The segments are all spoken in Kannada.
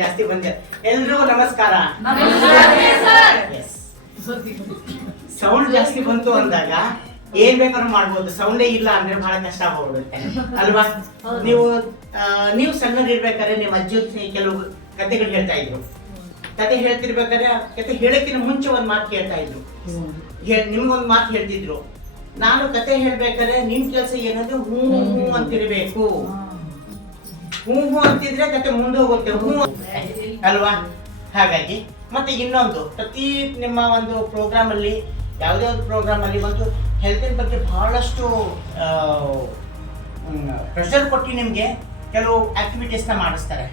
ಜಾಸ್ತಿ ಬಂದೆ. ಎಲ್ರಿಗೂ ನಮಸ್ಕಾರ. ಸೌಂಡ್ ಜಾಸ್ತಿ ಬಂತು ಅಂದಾಗ ಏನ್ ಬೇಕಾದ್ರೂ ಮಾಡ್ಬೋದು. ಸೌಂಡೇ ಇಲ್ಲ ಅಂದ್ರೆ ಬಹಳ ಕಷ್ಟ ಆಗೋಗುತ್ತೆ ಅಲ್ವಾ? ನೀವು ಸಣ್ಣದಿರ್ಬೇಕಾದ್ರೆ ನಿಮ್ಮ ಅಜ್ಜಿ ಕೆಲವು ಕಥೆಗಳು ಹೇಳ್ತಾ ಇದ್ರು. ಕತೆ ಹೇಳ್ತಿರ್ಬೇಕಾದ್ರೆ ಕತೆ ಹೇಳಕ್ಕಿಂತ ಮುಂಚೆ ಒಂದ್ ಮಾತು ಕೇಳ್ತಾ ಇದ್ರು. ನಿಮ್ಗೊಂದ್ ಮಾತು ಹೇಳ್ತಿದ್ರು, ನಾನು ಕತೆ ಹೇಳ್ಬೇಕಾದ್ರೆ ನಿಮ್ ಕೆಲಸ ಏನಂದ್ರೆ ಹೂ ಹೂ ಅಂತಿರ್ಬೇಕು. ಹೂ ಹೂ ಅಂತಿದ್ರೆ ಕತೆ ಮುಂದೆ ಹೋಗುತ್ತೆ. ಹೂ ಅಲ್ವಾ? ಹಾಗಾಗಿ ಮತ್ತೆ ಇನ್ನೊಂದು, ಪ್ರತಿ ನಿಮ್ಮ ಒಂದು ಪ್ರೋಗ್ರಾಮ್ ಅಲ್ಲಿ, ಯಾವುದೇ ಒಂದು ಪ್ರೋಗ್ರಾಮ್ ಅಲ್ಲಿ ಒಂದು ಹೆಲ್ತಿನ ಬಗ್ಗೆ ಬಹಳಷ್ಟು ಪ್ರೆಷರ್ ಕೊಟ್ಟು ನಿಮ್ಗೆ ಕೆಲವು ಆಕ್ಟಿವಿಟೀಸ್ ನ ಮಾಡಿಸ್ತಾರೆ.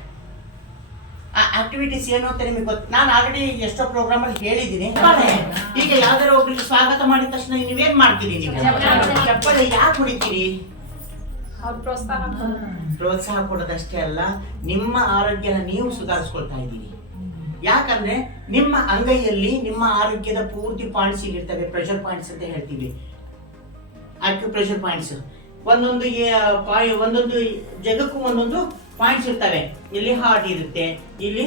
ಆ ಆಕ್ಟಿವಿಟೀಸ್ ಏನು ಅಂತ ನಿಮಗೆ ಗೊತ್ತು. ನಾನು ಆಲ್ರೆಡಿ ಎಷ್ಟೋ ಪ್ರೋಗ್ರಾಮ್ ಅಲ್ಲಿ ಹೇಳಿದ್ದೀನಿ. ಈಗ ಯಾವ್ದಾರು ಒಬ್ರಿಗೆ ಸ್ವಾಗತ ಮಾಡಿದ ತಕ್ಷಣ ನೀವೇನ್ ಮಾಡ್ತೀರಿ? ನೀವು ಚಪ್ಪಲಿ ಯಾಕೆ ಹೊಡಿತೀರಿ? ಪ್ರೋತ್ಸಾಹ ಕೊಡೋದಷ್ಟೇ ಅಲ್ಲ, ನಿಮ್ಮ ಆರೋಗ್ಯನ ನೀವು ಸುಧಾರಿಸ್ಕೊಳ್ತಾ ಇದ್ದೀರಿ. ಯಾಕಂದ್ರೆ ನಿಮ್ಮ ಅಂಗೈಯಲ್ಲಿ ನಿಮ್ಮ ಆರೋಗ್ಯದ ಪೂರ್ತಿ ಪಾಯಿಂಟ್ಸ್ ಇರ್ತವೆ. ಪ್ರೆಷರ್ ಪಾಯಿಂಟ್ಸ್ ಅಂತ ಹೇಳ್ತೀವಿ. ಪ್ರೆಷರ್ ಪಾಯಿಂಟ್ಸ್ ಒಂದೊಂದು ಜಗಕ್ಕೂ ಒಂದೊಂದು ಪಾಯಿಂಟ್ಸ್ ಇರ್ತವೆ. ಇಲ್ಲಿ ಹಾರ್ಟ್ ಇರುತ್ತೆ, ಇಲ್ಲಿ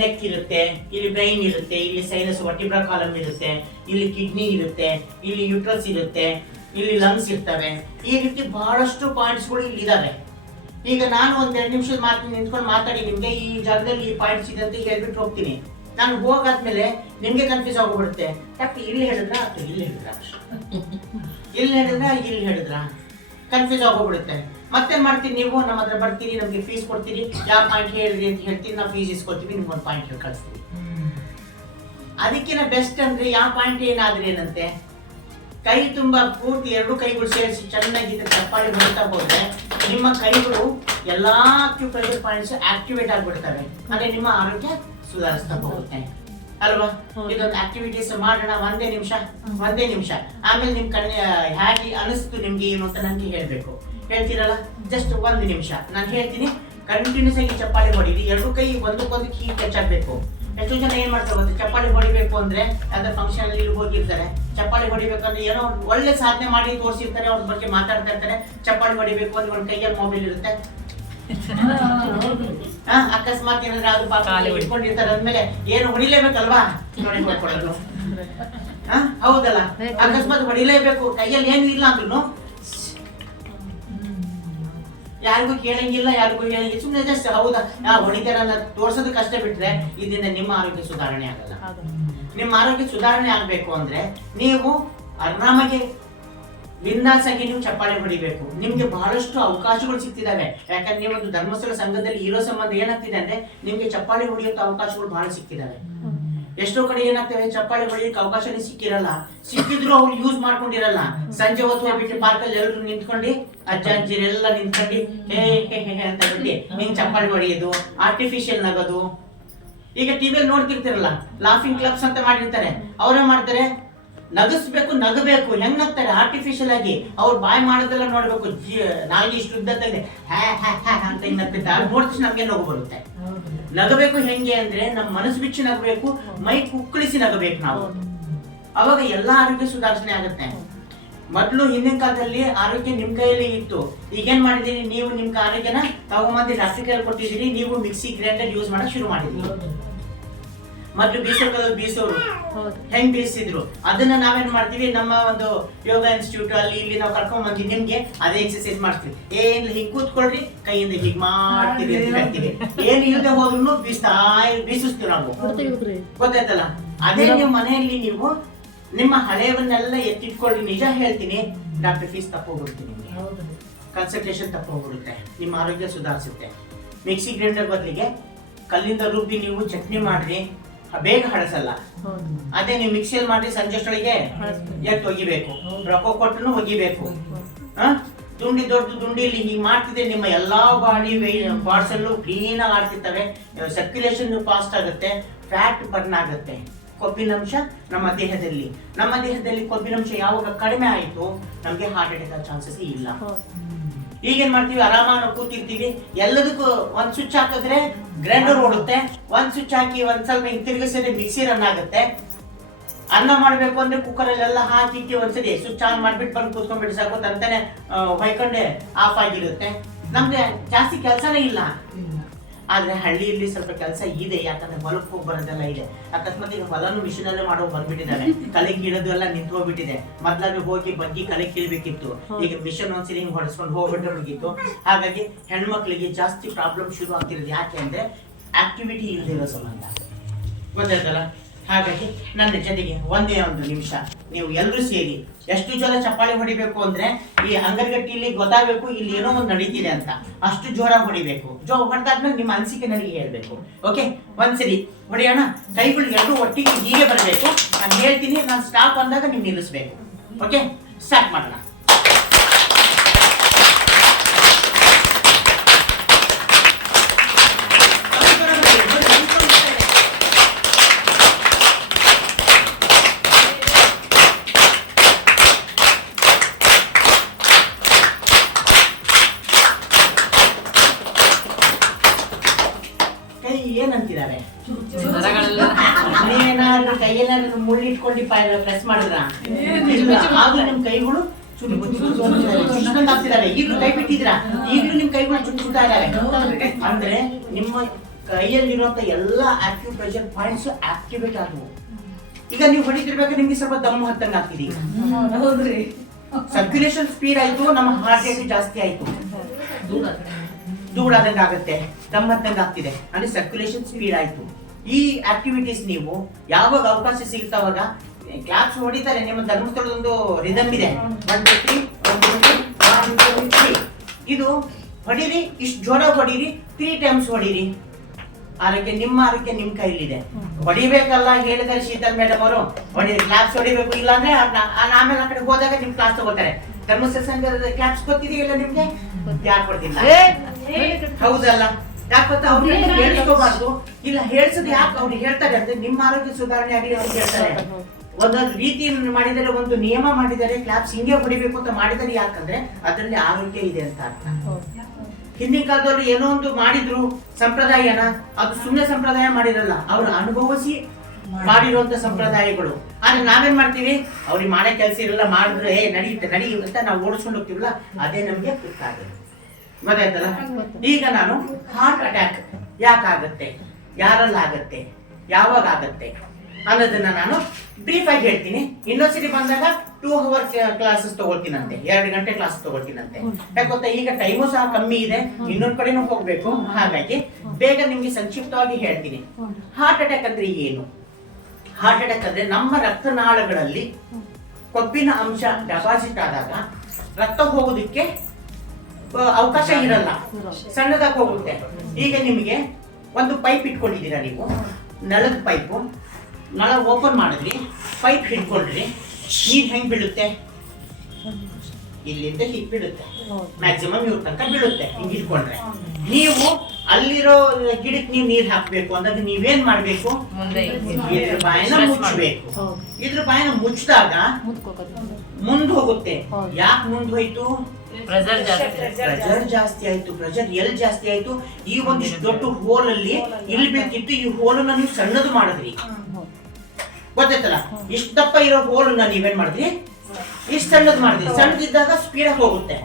ನೆಕ್ ಇರುತ್ತೆ, ಇಲ್ಲಿ ಬ್ರೈನ್ ಇರುತ್ತೆ, ಇಲ್ಲಿ ಸೈನಸ್ ವರ್ಟಿಬ್ರಾ ಕಾಲಮ್ ಇರುತ್ತೆ, ಇಲ್ಲಿ ಕಿಡ್ನಿ ಇರುತ್ತೆ, ಇಲ್ಲಿ ಯೂಟ್ರಸ್ ಇರುತ್ತೆ, ಇಲ್ಲಿ ಲಂಗ್ಸ್ ಇರ್ತವೆ. ಈ ರೀತಿ ಬಹಳಷ್ಟು ಪಾಯಿಂಟ್ಸ್ಗಳು ಇಲ್ಲಿ ಇದಾವೆ. ಈಗ ನಾನು ಒಂದ್ 2 ನಿಮಿಷದ ನಿಂತ್ಕೊಂಡು ಮಾತಾಡಿ ನಿಮ್ಗೆ ಈ ಜಾಗದಲ್ಲಿ ಈ ಪಾಯಿಂಟ್ಸ್ ಇದೆ ಅಂತ ಹೇಳ್ಬಿಟ್ಟು ಹೋಗ್ತೀನಿ. ನಾನು ಹೋಗಾದ್ಮೇಲೆ ನಿಮ್ಗೆ ಕನ್ಫ್ಯೂಸ್ ಆಗೋಗ್ಬಿಡುತ್ತೆ. ಯಾಕೆ ಇಲ್ಲಿ ಹೇಳಿದ್ರ ಅಥವಾ ಇಲ್ಲಿ ಹೇಳಿದ್ರ, ಇಲ್ಲಿ ಹೇಳಿದ್ರ ಇಲ್ಲಿ ಹೇಳಿದ್ರ, ಕನ್ಫ್ಯೂಸ್ ಆಗೋಗ್ಬಿಡುತ್ತೆ. ಮತ್ತೇನ್ ಮಾಡ್ತೀರಿ ನೀವು? ನಮ್ಮ ಹತ್ರ ಬರ್ತೀರಿ, ನಮ್ಗೆ ಫೀಸ್ ಕೊಡ್ತೀರಿ, ಯಾವ ಪಾಯಿಂಟ್ ಹೇಳಿದ್ರಿ ಅಂತ ಹೇಳ್ತೀವಿ, ನಾವು ಫೀಸ್ ಇಸ್ಕೊಡ್ತೀವಿ, ನಿಮ್ಗೆ ಒಂದು ಪಾಯಿಂಟ್ ಹೇಳಿ ಕಳಿಸ್ತೀವಿ. ಅದಕ್ಕಿಂತ ಬೆಸ್ಟ್ ಅಂದ್ರೆ ಯಾವ ಪಾಯಿಂಟ್ ಏನಾದ್ರಿ ಏನಂತೆ, ಕೈ ತುಂಬಾ ಪೂರ್ತಿ 2 ಕೈಗಳು ಸೇರಿಸಿ ಚೆನ್ನಾಗಿ ಚಪ್ಪಾಳಿ ಹೊಡಿತಾ ಹೋದ್ರೆ ನಿಮ್ಮ ಕೈಗಳು ಎಲ್ಲಾ ಪ್ರೆಷರ್ ಪಾಯಿಂಟ್ಸ್ ಆಕ್ಟಿವೇಟ್ ಆಗ್ಬಿಡ್ತವೆ. ಅಂದ್ರೆ ನಿಮ್ಮ ಆರೋಗ್ಯ ಸುಧಾರಿಸ್ತಾ ಹೋಗುತ್ತೆ ಅಲ್ವಾ? ಇದೊಂದು ಆಕ್ಟಿವಿಟೀಸ್ ಮಾಡೋಣ. ಒಂದೇ ನಿಮಿಷ. ಆಮೇಲೆ ನಿಮ್ ಹೇಗೆ ಅನಿಸ್ತು ನಿಮ್ಗೆ ಏನು ಅಂತ ನನಗೆ ಹೇಳ್ಬೇಕು. ಹೇಳ್ತೀರಲ್ಲ, ಜಸ್ಟ್ 1 ನಿಮಿಷ ನಾನು ಹೇಳ್ತೀನಿ, ಕಂಟಿನ್ಯೂಸ್ ಆಗಿ ಚಪ್ಪಾಳಿ ಹೊಡೀರಿ. 2 ಕೈ ಒಂದಕ್ಕೊಂದು ಹೀಗೆ ಟಚ್ ಆಗ್ಬೇಕು. ಎಷ್ಟೋ ಜನ ಏನ್ ಮಾಡ್ತಾರೆ ಗೊತ್ತಾ, ಚಪ್ಪಾಳಿ ಹೊಡಿಬೇಕು ಅಂದ್ರೆ ಯಾವ್ದಾರ ಫಂಕ್ಷನ್ ಅಲ್ಲಿ ಹೋಗಿರ್ತಾರೆ, ಚಪ್ಪಾಳಿ ಹೊಡಿಬೇಕಂದ್ರೆ ಏನೋ ಒಳ್ಳೆ ಸಾಧನೆ ಮಾಡಿ ತೋರಿಸಿರ್ತಾರೆ, ಅವ್ರ ಬಗ್ಗೆ ಮಾತಾಡ್ತಾ ಇರ್ತಾರೆ. ಚಪ್ಪಾಳಿ ಹೊಡಿಬೇಕು ಅಂದ್ರೆ ಒಂದ್ ಕೈಯಲ್ಲಿ ಮೊಬೈಲ್ ಇರುತ್ತೆ, ಅಕಸ್ಮಾತ್ ಏನಾದ್ರೆ ಅದು ಪಾಪ ಇಟ್ಕೊಂಡಿರ್ತಾರೆ, ಅಂದ್ಮೇಲೆ ಏನು ಹೊಡಿಲೇಬೇಕಲ್ವಾ ನೋಡಿ ಕೊಡೋದು. ಹೌದಲ್ಲ, ಅಕಸ್ಮಾತ್ ಹೊಡಿಲೇಬೇಕು, ಕೈಯಲ್ಲಿ ಏನು ಇಲ್ಲ ಅಂದ್ರೂ ಯಾರಿಗೂ ಕೇಳಂಗಿಲ್ಲ, ಸುಮ್ಮನೆ ಜಸ್ಟ್ ಹೌದಾ ಹೊಡಿತಾರಲ್ಲ ತೋರ್ಸೋದು ಕಷ್ಟ ಬಿಟ್ರೆ ಇದರಿಂದ ನಿಮ್ಮ ಆರೋಗ್ಯ ಸುಧಾರಣೆ ಆಗಲ್ಲ. ನಿಮ್ಮ ಆರೋಗ್ಯ ಸುಧಾರಣೆ ಆಗ್ಬೇಕು ಅಂದ್ರೆ ನೀವು ಆರಾಮಾಗಿ ಬಿಂದಾಸಾಗಿ ನೀವು ಚಪ್ಪಾಳೆ ಹೊಡಿಬೇಕು. ನಿಮ್ಗೆ ಬಹಳಷ್ಟು ಅವಕಾಶಗಳು ಸಿಗ್ತಿದಾವೆ. ಯಾಕಂದ್ರೆ ನೀವು ಒಂದು ಧರ್ಮಸ್ಥಳ ಸಂಘದಲ್ಲಿ ಇರೋ ಸಂಬಂಧ ಏನಾಗ್ತಿದೆ ಅಂದ್ರೆ ನಿಮ್ಗೆ ಚಪ್ಪಾಳೆ ಹೊಡಿಯೋ ಅವಕಾಶಗಳು ಬಹಳ ಸಿಕ್ತಿದಾವೆ. ಎಷ್ಟೋ ಕಡೆ ಏನಾಗ್ತವೆ, ಚಪ್ಪಾಳೆ ಹೊಡಿಯೋಕೆ ಅವಕಾಶನೇ ಸಿಕ್ಕಿರಲ್ಲ, ಸಿಕ್ಕಿದ್ರು ಅವ್ರು ಯೂಸ್ ಮಾಡ್ಕೊಂಡಿರಲ್ಲ. ಸಂಜೆ ಹೊತ್ತು ಹೋಗ್ಬಿಟ್ಟು ಪಾರ್ಕಲ್ಲಿ ಎಲ್ಲರೂ ನಿಂತ್ಕೊಂಡು ಅಜ್ಜಿರೆಲ್ಲ ನಿಂತ್ಕೊಂಡು ಹೇ ಅಂತ ಬಿಟ್ಟು ಹಿಂಗ್ ಚಪ್ಪಾಳೆ ಹೊಡೆಯೋದು, ಆರ್ಟಿಫಿಷಿಯಲ್ ನಗೋದು. ಈಗ ಟಿವಿಯಲ್ಲಿ ನೋಡ್ತಿರ್ತಿರಲ್ಲ, ಲಾಫಿಂಗ್ ಕ್ಲಬ್ಸ್ ಅಂತ ಮಾಡಿರ್ತಾರೆ. ಅವ್ರೇ ಮಾಡ್ತಾರೆ, ನಗಬೇಕು. ಹೆಂಗ್ ನಗ್ತಾರೆ ಆರ್ಟಿಫಿಷಿಯಲ್ ಆಗಿ. ಅವ್ರು ಬಾಯ್ ಮಾಡೋದೆಲ್ಲ ನೋಡ್ಬೇಕು, ನಾಲ್ಗೆ ಇಷ್ಟು ಉದ್ದತ್ತಾಗಿದೆ ಅಂತ ಹಿಂಗ್ ನಗ್ತಿರ್ತಾರೆ. ನೋಡ್ತಿಸ್ ನಮ್ಗೆ ನಗು ಬರುತ್ತೆ. ನಗಬೇಕು ಹೆಂಗೆ ಅಂದ್ರೆ ನಮ್ಮ ಮನಸ್ಸು ಬಿಚ್ಚಿ ನಗಬೇಕು, ಮೈ ಕುಕ್ಕಳಿಸಿ ನಗಬೇಕು ನಾವು. ಅವಾಗ ಎಲ್ಲಾ ಆರೋಗ್ಯ ಸುಧಾರಣೆ ಆಗುತ್ತೆ. ಮೊದಲು ಹಿಂದಿನ ಕಾಲದಲ್ಲಿ ಆರೋಗ್ಯ ನಿಮ್ ಕೈಯಲ್ಲಿ ಇತ್ತು. ಈಗೇನ್ ಮಾಡಿದೀರಿ ನೀವು? ನಿಮ್ ಆರೋಗ್ಯನ ತಗೊಂಬಂದು ಡಾಕ್ಟರ್ ಕೈಯಲ್ಲಿ ಕೊಟ್ಟಿದ್ದೀರಿ, ನೀವು ಮಿಕ್ಸಿ ಗ್ರೈಂಡರ್ ಯೂಸ್ ಮಾಡಕ್ ಶುರು ಮಾಡಿದ್ರಿ. ಮೊದಲು ಬೀಸೋರು ಹೆಂಗ್ ಬೀಸಿದ್ರು, ಅದನ್ನ ನಾವೇನ್ ಮಾಡ್ತೀವಿ, ನಮ್ಮ ಒಂದು ಯೋಗ ಇನ್ಸ್ಟಿಟ್ಯೂಟ್ ಅಲ್ಲಿ ಇಲ್ಲಿ ನಾವು ಕರ್ಕೊಂಡ್ ಬಂದ್ವಿ, ನಿಮ್ಗೆ ಅದೇ ಎಕ್ಸರ್ಸೈಸ್ ಮಾಡ್ತೀವಿ. ಏನ್ ಹೀಗ್ ಕೂತ್ಕೊಳ್ರಿ, ಕೈಯಿಂದ ಹೀಗ್ ಮಾಡ್ತೀವಿ ಅಂತ ಹೇಳ್ತೀವಿ. ಏನ್ ಇಲ್ಲದೆ ಹೋದ್ರು ಬೀಸಿಸ್ತೀವಿ ನಾವು, ಗೊತ್ತಾಯ್ತಲ್ಲ? ಅದೇ ನೀವು ಮನೆಯಲ್ಲಿ ನೀವು ನಿಮ್ಮ ಹಳೆಯವನ್ನೆಲ್ಲ ಎತ್ತಿಟ್ಕೊಳ್ಳಿ. ನಿಜ ಹೇಳ್ತೀನಿ, ಡಾಕ್ಟರ್ ಫೀಸ್ ತಪ್ಪೋಗ್ಬಿಡುತ್ತೆ, ನಿಮ್ಗೆ ಕನ್ಸಲ್ಟೇಷನ್ ತಪ್ಪೋಗ್ಬಿಡುತ್ತೆ, ನಿಮ್ಮ ಆರೋಗ್ಯ ಸುಧಾರಿಸುತ್ತೆ. ಮಿಕ್ಸಿ ಗ್ರೈಂಡರ್ ಬದಲಿಗೆ ಕಲ್ಲಿಂದ ರುಬ್ಬಿ ನೀವು ಚಟ್ನಿ ಮಾಡ್ರಿ, ಬೇಗ ಹಳಸಲ್ಲ. ಅದೇ ನೀವು ಮಿಕ್ಸಿಯಲ್ಲಿ ಮಾಡಿ ಸಂಜೆ ಅಷ್ಟೊಳಗೆ ಎತ್ತು ಒಗಿಬೇಕು, ರೊಕ್ಕ ಕೊಟ್ಟನು ಒಗಿಬೇಕು. ದೊಡ್ಡ ದುಂಡಿಲಿ ಹೀಗೆ ಮಾಡ್ತಿದ್ರೆ ನಿಮ್ಮ ಎಲ್ಲಾ ಪಾರ್ಟ್ಸ್ ಅಲ್ಲೂ ಕ್ಲೀನ್ ಆಗಿ ಆಡ್ತಿರ್ತವೆ. ಸರ್ಕ್ಯುಲೇಷನ್ ಫಾಸ್ಟ್ ಆಗುತ್ತೆ, ಫ್ಯಾಟ್ ಬರ್ನ್ ಆಗುತ್ತೆ. ಕೊಬ್ಬಿನಂಶ ನಮ್ಮ ದೇಹದಲ್ಲಿ ಕೊಬ್ಬಿನಂಶ ಯಾವಾಗ ಕಡಿಮೆ ಆಯ್ತು ನಮ್ಗೆ ಹಾರ್ಟ್ ಅಟ್ಯಾಕ್ ಚಾನ್ಸಸ್ ಇಲ್ಲ. ಈಗೇನ್ ಮಾಡ್ತೀವಿ, ಆರಾಮಾಗಿ ಕೂತಿರ್ತೀವಿ, ಎಲ್ಲದಕ್ಕೂ ಒಂದ್ ಸ್ವಿಚ್ ಹಾಕಿದ್ರೆ ಗ್ರೈಂಡರ್ ಓಡುತ್ತೆ, ಒಂದ್ ಸ್ವಿಚ್ ಹಾಕಿ ಒಂದ್ ಸ್ವಲ್ಪ ಹಿಂಗ್ ತಿರುಗಿಸಿದ್ರೆ ಮಿಕ್ಸಿ ರನ್ ಆಗುತ್ತೆ. ಅನ್ನ ಮಾಡ್ಬೇಕು ಅಂದ್ರೆ ಕುಕ್ಕರ್ ಅಲ್ಲೆಲ್ಲ ಹಾಕಿ ಒಂದ್ಸರಿ ಸ್ವಿಚ್ ಆನ್ ಮಾಡ್ಬಿಟ್ಟು ಬಂದು ಕೂತ್ಕೊಂಡ್ಬಿಟ್ಟು ಸಾಕು, ಅಂತಾನೆ ಹೊಯ್ಕೊಂಡೆ ಆಫ್ ಆಗಿರುತ್ತೆ. ನಮ್ಗೆ ಜಾಸ್ತಿ ಕೆಲಸನೇ ಇಲ್ಲ. ಆದ್ರೆ ಹಳ್ಳಿಯಲ್ಲಿ ಸ್ವಲ್ಪ ಕೆಲಸ ಇದೆ, ಯಾಕಂದ್ರೆ ಹೊಲಕ್ಕೆ ಹೋಗಿ ಬರೋದೆಲ್ಲ ಇದೆ. ಅಕಸ್ಮಾತ್ ಈಗ ಹೊಲನು ಮಿಷಿನ್ ಅಲ್ಲೇ ಮಾಡೋ ಬಂದ್ಬಿಟ್ಟಿದ್ದಾರೆ, ಕಲೆ ಕೀಳೋದೆಲ್ಲ ನಿಂತು ಹೋಗ್ಬಿಟ್ಟಿದೆ. ಮೊದ್ಲಾದ್ರೆ ಹೋಗಿ ಬಗ್ಗಿ ಕಲೆ ಕೀಳ್ಬೇಕಿತ್ತು, ಈಗ ಮಿಷನ್ ಒಂದ್ಸರಿ ಹಿಂಗ್ ಹೊಡೆಸ್ಕೊಂಡು ಹೋಗ್ಬಿಟ್ರೆ ಮುಗೀತು. ಹಾಗಾಗಿ ಹೆಣ್ಮಕ್ಳಿಗೆ ಜಾಸ್ತಿ ಪ್ರಾಬ್ಲಮ್ ಶುರು ಆಗ್ತಿರೋದು ಯಾಕೆ ಅಂದ್ರೆ ಆಕ್ಟಿವಿಟಿ ಇಲ್ದಿರೋ ಸಂಬಂಧ, ಗೊತ್ತಾಯ್ತಲ್ಲ. ಹಾಗಾಗಿ ನನ್ನ ಜೊತೆಗೆ ಒಂದೇ ಒಂದು ನಿಮಿಷ ನೀವು ಎಲ್ಲರೂ ಸೇರಿ ಎಷ್ಟು ಜೋರ ಚಪ್ಪಾಳೆ ಹೊಡಿಬೇಕು ಅಂದ್ರೆ ಈ ಅಂಗನಗಟ್ಟಿಯಲ್ಲಿ ಗೊತ್ತಾಗಬೇಕು ಇಲ್ಲಿ ಏನೋ ಒಂದು ನಡೀತಿದೆ ಅಂತ, ಅಷ್ಟು ಜೋರ ಹೊಡಿಬೇಕು. ಹೊಡೆದಾದ್ಮೇಲೆ ನಿಮ್ಮ ಅನಿಸಿಕೆ ನನಗೆ ಹೇಳ್ಬೇಕು. ಓಕೆ, ಒಂದ್ಸರಿ ಹೊಡಿಯೋಣ. ಕೈಗಳು ಎರಡು ಒಟ್ಟಿಗೆ ಹೀಗೆ ಬರಬೇಕು. ನಾನು ಹೇಳ್ತೀನಿ, ನಾನು ಸ್ಟಾಪ್ ಅಂದಾಗ ನೀವು ನಿಲ್ಲಿಸ್ಬೇಕು. ಓಕೆ, ಸ್ಟಾರ್ಟ್ ಮಾಡೋಣ. ಏನಂತಿದ್ದಾರೆ? ನೀವೇನಾದ್ರೂ ಕೈಯೇನಾದ್ರೂ ಮುಳ್ಳಿಟ್ಕೊಂಡು ಪ್ರೆಸ್ ಮಾಡಿದ್ರ ಆದ್ರೂ ನಿಮ್ ಕೈಗಳು ಆಗ್ತಿದಾವೆ. ಈಗಲೂ ಕೈ ಬಿಟ್ಟಿದ್ರ, ಈಗಲೂ ನಿಮ್ ಕೈಗಳು ಚುಚ್ಚುತ್ತಾ ಇದಾವೆ. ಅಂದ್ರೆ ನಿಮ್ಮ ಕೈಯಲ್ಲಿರುವಂತ ಎಲ್ಲಾ ಆಕ್ಟಿವ್ ಪ್ರೆಷರ್ ಪಾಯಿಂಟ್ಸ್ ಆಕ್ಟಿವೇಟ್ ಆದವು. ಈಗ ನೀವು ಹೊಡಿತಿರ್ಬೇಕಾದ್ರೆ ನಿಮ್ಗೆ ಸ್ವಲ್ಪ ದಮ್ಮು ಹತ್ತಂಗ ಆಗ್ತಿದೆ. ಸರ್ಕ್ಯುಲೇಷನ್ ಸ್ಪೀಡ್ ಆಯ್ತು, ನಮ್ಮ ಹಾರ್ಟ್ ರೇಟ್ ಜಾಸ್ತಿ ಆಯ್ತು, ದೂಡಾದಂಗ ಆಗುತ್ತೆ, ದಮ್ಮತ್ತಂಗ ಆಗ್ತಿದೆ, ಅಂದ್ರೆ ಸರ್ಕ್ಯುಲೇಷನ್ ಸ್ಪೀಡ್ ಆಯ್ತು. ಈ ಆಕ್ಟಿವಿಟೀಸ್ ನೀವು ಯಾವಾಗ ಅವಕಾಶ ಸಿಗ್ತಾವಾಗ ಕ್ಲಾಪ್ಸ್ ಹೊಡಿತಾರೆ. ನಿಮ್ಮ ಧರ್ಮಸ್ಥಳದೊಂದು ರಿದಮ್ ಇದೆ, 1 2 3 1 2 3. ಇದು ಹೊಡಿರಿ, ಇಷ್ಟು ಜೋರ ಹೊಡಿರಿ, 3 ಟೈಮ್ಸ್ ಹೊಡಿರಿ. ನಿಮ್ಮ ಆರೋಗ್ಯ ನಿಮ್ ಕೈಲಿದೆ. ಹೊಡಿಬೇಕಲ್ಲ ಹೇಳಿದರೆ ಶೀತಲ್ ಮೇಡಮ್ ಅವರು ಹೊಡಿ ಕ್ಲಾಪ್ಸ್ ಹೊಡಿಬೇಕು, ಇಲ್ಲ ಅಂದ್ರೆ ಆಮೇಲೆ ಆ ಕಡೆ ಹೋದಾಗ ನಿಮ್ ಕ್ಲಾಸ್ ತಗೋತಾರೆ. ಧರ್ಮಸ್ಥಳ ಸಂಘದ ಕ್ಲಾಪ್ಸ್ ಗೊತ್ತಿದೆಯಲ್ಲ ನಿಮ್ಗೆ? ಯಾಕೆ ಕೊಡ್ತಿಲ್ಲ? ಹೌದಲ್ಲ? ಯಾಕೆ ಗೊತ್ತಾ? ಅವ್ರಿಗೆ ಹೇಳ್ಸ್ಕೋಬಾರ್ದು. ಇಲ್ಲ ಹೇಳ್ಸೋದು ಯಾಕೆ ಅವ್ರಿಗೆ ಹೇಳ್ತಾರೆ ಅಂದ್ರೆ ನಿಮ್ಮ ಆರೋಗ್ಯ ಸುಧಾರಣೆ ಆಗಲಿ ಅವ್ರಿಗೆ ಹೇಳ್ತಾರೆ. ಒಂದೊಂದು ರೀತಿ ಮಾಡಿದರೆ, ಒಂದು ನಿಯಮ ಮಾಡಿದರೆ, ಕ್ಲಾಪ್ಸ್ ಹಿಂಗೆ ಹೊಡಿಬೇಕು ಅಂತ ಮಾಡಿದರೆ, ಯಾಕಂದ್ರೆ ಅದರಲ್ಲಿ ಆರೋಗ್ಯ ಇದೆ ಅಂತ ಅರ್ಥ. ಹಿಂದಿನ ಕಾಲದವರು ಏನೋ ಒಂದು ಮಾಡಿದ್ರು ಸಂಪ್ರದಾಯನ, ಅದು ಸುಮ್ಮನೆ ಸಂಪ್ರದಾಯ ಮಾಡಿರಲ್ಲ, ಅವ್ರು ಅನುಭವಿಸಿ ಮಾಡಿರುವಂತ ಸಂಪ್ರದಾಯಗಳು. ಆದ್ರೆ ನಾವೇನ್ ಮಾಡ್ತೀವಿ, ಅವ್ರಿಗೆ ಮಾಡೋ ಕೆಲಸ ಇರಲ್ಲ, ಮಾಡಿದ್ರೆ ನಡೆಯುತ್ತೆ ಅಂತ ನಾವು ಓಡಿಸ್ಕೊಂಡು ಹೋಗ್ತೀವಲ್ಲ, ಅದೇ ನಮ್ಗೆ ಗೊತ್ತಾಗುತ್ತೆ. ಗೊತ್ತಾಯ್ತಲ್ಲ? ಈಗ ನಾನು ಹಾರ್ಟ್ ಅಟ್ಯಾಕ್ ಯಾಕಾಗತ್ತೆ, ಯಾರಲ್ಲಾಗತ್ತೆ, ಯಾವಾಗ ಆಗತ್ತೆ ಅನ್ನೋದನ್ನ ನಾನು ಬ್ರೀಫ್ ಆಗಿ ಹೇಳ್ತೀನಿ. ಇನ್ನೊಂದ್ಸರಿ ಬಂದಾಗ 2 hour ಕ್ಲಾಸಸ್ ತಗೊಳ್ತೀನಂತೆ, 2 ಗಂಟೆ ಕ್ಲಾಸ್ ತಗೊಳ್ತೀನಂತೆ. ಯಾಕೆ ಗೊತ್ತಾ, ಈಗ ಟೈಮು ಸಹ ಕಮ್ಮಿ ಇದೆ, ಇನ್ನೊಂದ್ ಕಡೆನೂ ಹೋಗ್ಬೇಕು. ಹಾಗಾಗಿ ಬೇಗ ನಿಮ್ಗೆ ಸಂಕ್ಷಿಪ್ತವಾಗಿ ಹೇಳ್ತೀನಿ. ಹಾರ್ಟ್ ಅಟ್ಯಾಕ್ ಅಂದ್ರೆ ಏನು? ಹಾರ್ಟ್ ಅಟ್ಯಾಕ್ ಅಂದ್ರೆ ನಮ್ಮ ರಕ್ತನಾಳಗಳಲ್ಲಿ ಕೊಬ್ಬಿನ ಅಂಶ ಡೆಪಾಸಿಟ್ ಆದಾಗ ರಕ್ತ ಹೋಗೋದಕ್ಕೆ ಅವಕಾಶ ಇರಲ್ಲ, ಸಣ್ಣದಾಗಿ ಹೋಗುತ್ತೆ. ಈಗ ನಿಮಗೆ ಒಂದು ಪೈಪ್ ಇಟ್ಕೊಂಡಿದ್ದೀರಾ ನೀವು, ನಳದ ಪೈಪು, ನಳ ಓಪನ್ ಮಾಡಿದ್ರಿ, ಪೈಪ್ ಹಿಡ್ಕೊಂಡ್ರಿ, ನೀರ್ ಹೆಂಗ್ ಬೀಳುತ್ತೆ? ಇಲ್ಲಿಂದ ಹೀಗೆ ಬೀಳುತ್ತೆ, ಮ್ಯಾಕ್ಸಿಮಮ್ ಇವ್ರ ತನಕ ಬೀಳುತ್ತೆ. ಹಿಂಗ್ ಹಿಡ್ಕೊಂಡ್ರೆ ನೀವು ಅಲ್ಲಿರೋ ಗಿಡಕ್ಕೆ ನೀವು ನೀರ್ ಹಾಕ್ಬೇಕು ಅಂದಾಗ ನೀವೇನ್ ಮಾಡ್ಬೇಕು? ಇದ್ರ ಬಾಯನ ಮುಚ್ಚಬೇಕು. ಇದ್ರ ಬಾಯನ ಮುಚ್ಚಿದಾಗ ಮುಂದ್ ಹೋಗುತ್ತೆ. ಯಾಕೆ ಮುಂದ್ ಹೋಯ್ತು? ಪ್ರೆಷರ್ ಜಾಸ್ತಿ ಆಯ್ತು. ಪ್ರೆಷರ್ ಎಲ್ಲಿ ಜಾಸ್ತಿ ಆಯ್ತು? ಈ ಒಂದಿಷ್ಟು ದೊಡ್ಡ ಹೋಲ್ ಅಲ್ಲಿ ಇಲ್ಲಿ ಬೇಕಿತ್ತು, ಈ ಹೋಲನ್ನ ನೀವು ಸಣ್ಣದು ಮಾಡಿದ್ರಿ. ಗೊತ್ತಾಯ್ತಲ್ಲ? ಇಷ್ಟ ದಪ್ಪ ಇರೋ ಹೋಲನ್ನ ನೀವೇನ್ ಮಾಡಿದ್ರಿ? ಇಷ್ಟು ಸಣ್ಣದ್ ಮಾಡಿದ್ರಿ. ಸಣ್ಣದಿದ್ದಾಗ ಸ್ಪೀಡ್ ಆಗಿ ಹೋಗುತ್ತೆ.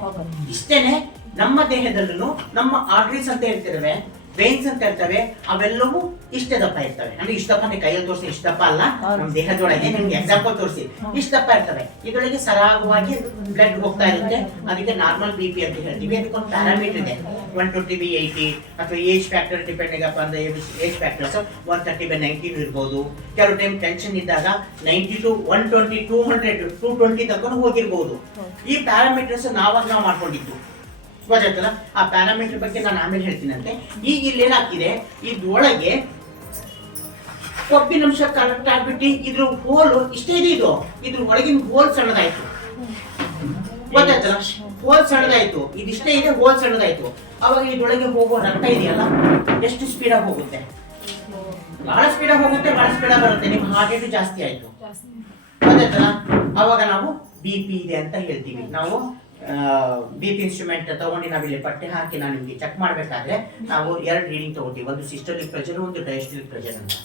ಇಷ್ಟೇನೆ ನಮ್ಮ ದೇಹದಲ್ಲೂ ನಮ್ಮ ಆರ್ಟರೀಸ್ ಅಂತ ಇರ್ತಿರ್ತವೆ, ವೇನ್ಸ್ ಅಂತ ಇರ್ತವೆ, ಅವೆಲ್ಲವೂ ಇಷ್ಟ ದಪ್ಪ ಇರ್ತವೆ. ಅಂದ್ರೆ ಇಷ್ಟಪ್ಪ ಕೈಯಲ್ಲಿ ತೋರಿಸಿ, ಇಷ್ಟಪ್ಪ ಅಲ್ಲ, ನಮ್ಮ ದೇಹದೊಳಗೆ ನಿಮ್ಗೆ ಎಕ್ಸಾಂಪಲ್ ತೋರಿಸಿ, ಇಷ್ಟಪ್ಪ ಇರ್ತವೆ. ಇದರೊಳಗೆ ಸರಾಗವಾಗಿ ಬ್ಲಡ್ ಹೋಗ್ತಾ ಇರುತ್ತೆ. ಅದಕ್ಕೆ ನಾರ್ಮಲ್ BP ಅಂತ ಹೇಳ್ತೀವಿ. ಅದಕ್ಕೊಂದು ಪ್ಯಾರಾಮೀಟರ್ ಇದೆ, 120/80 ಅಥವಾ ಏಜ್ ಫ್ಯಾಕ್ಟರ್ ಡಿಪೆಂಡಿಂಗ್ ಅಪ್ ಅಂದ್ರೆ ಏಜ್ ಫ್ಯಾಕ್ಟರ್ಸ್ 130/90 ಇರ್ಬೋದು. ಕೆಲವು ಟೈಮ್ ಟೆನ್ಷನ್ ಇದ್ದಾಗ 90 to 120, 200, 220 ತನಕ ಹೋಗಿರ್ಬೋದು. ಈ ಪ್ಯಾರಾಮೀಟರ್ಸ್ ನಾವು ಮಾಡ್ಕೊಂಡಿದ್ದು. ಗೊತ್ತಾಯ್ತಲ್ಲ? ಆ ಪ್ಯಾರಾಮೀಟರ್ ಬಗ್ಗೆ ನಾನು ಆಮೇಲೆ ಹೇಳ್ತೀನಂತೆ. ಈಗ ಇಲ್ಲಿ ಏನಾಗ್ತಿದೆ, ಇದ್ರೊಳಗೆ ಕೊಬ್ಬಿನಂಶ ಕರೆಕ್ಟ್ ಆಗ್ಬಿಟ್ಟು ಇದ್ರ ಹೋಲು ಇಷ್ಟೇ ಇದೆ. ಇದ್ರ ಒಳಗಿನ ಹೋಲ್ ಸಣ್ಣದಾಯ್ತು. ಗೊತ್ತಾಯ್ತಲ್ಲ? ಹೋಲ್ ಸಣ್ಣದಾಯ್ತು, ಇದಿಷ್ಟೇ ಇದೆ, ಹೋಲ್ ಸಣ್ಣದಾಯ್ತು. ಅವಾಗ ಇದ್ರೊಳಗೆ ಹೋಗೋ ರಕ್ತ ಇದೆಯಲ್ಲ, ಎಷ್ಟು ಸ್ಪೀಡಾಗಿ ಹೋಗುತ್ತೆ? ಬಹಳ ಸ್ಪೀಡಾಗಿ ಹೋಗುತ್ತೆ, ಬಹಳ ಸ್ಪೀಡಾಗಿ ಬರುತ್ತೆ. ನಿಮ್ ಹಾರ್ಟ್ ರೇಟ್ ಜಾಸ್ತಿ ಆಯ್ತು. ಗೊತ್ತಾಯ್ತಲ್ಲ? ಅವಾಗ ನಾವು BP ಇದೆ ಅಂತ ಹೇಳ್ತೀವಿ. ನಾವು BP ಇನ್ಸ್ಟ್ರೂಮೆಂಟ್ ತಗೊಂಡು ನಾವಿಲ್ಲಿ ಪಟ್ಟೆ ಹಾಕಿ ನಾನು ನಿಮ್ಗೆ ಚೆಕ್ ಮಾಡ್ಬೇಕಾದ್ರೆ ನಾವು 2 ರೀಡಿಂಗ್ ತಗೋತೀವಿ. ಒಂದು ಸಿಸ್ಟೋಲಿಕ್ ಪ್ರೆಷರ್, ಒಂದು ಡಯಾಸ್ಟೋಲಿಕ್ ಪ್ರೆಷರ್ ಅಂತ.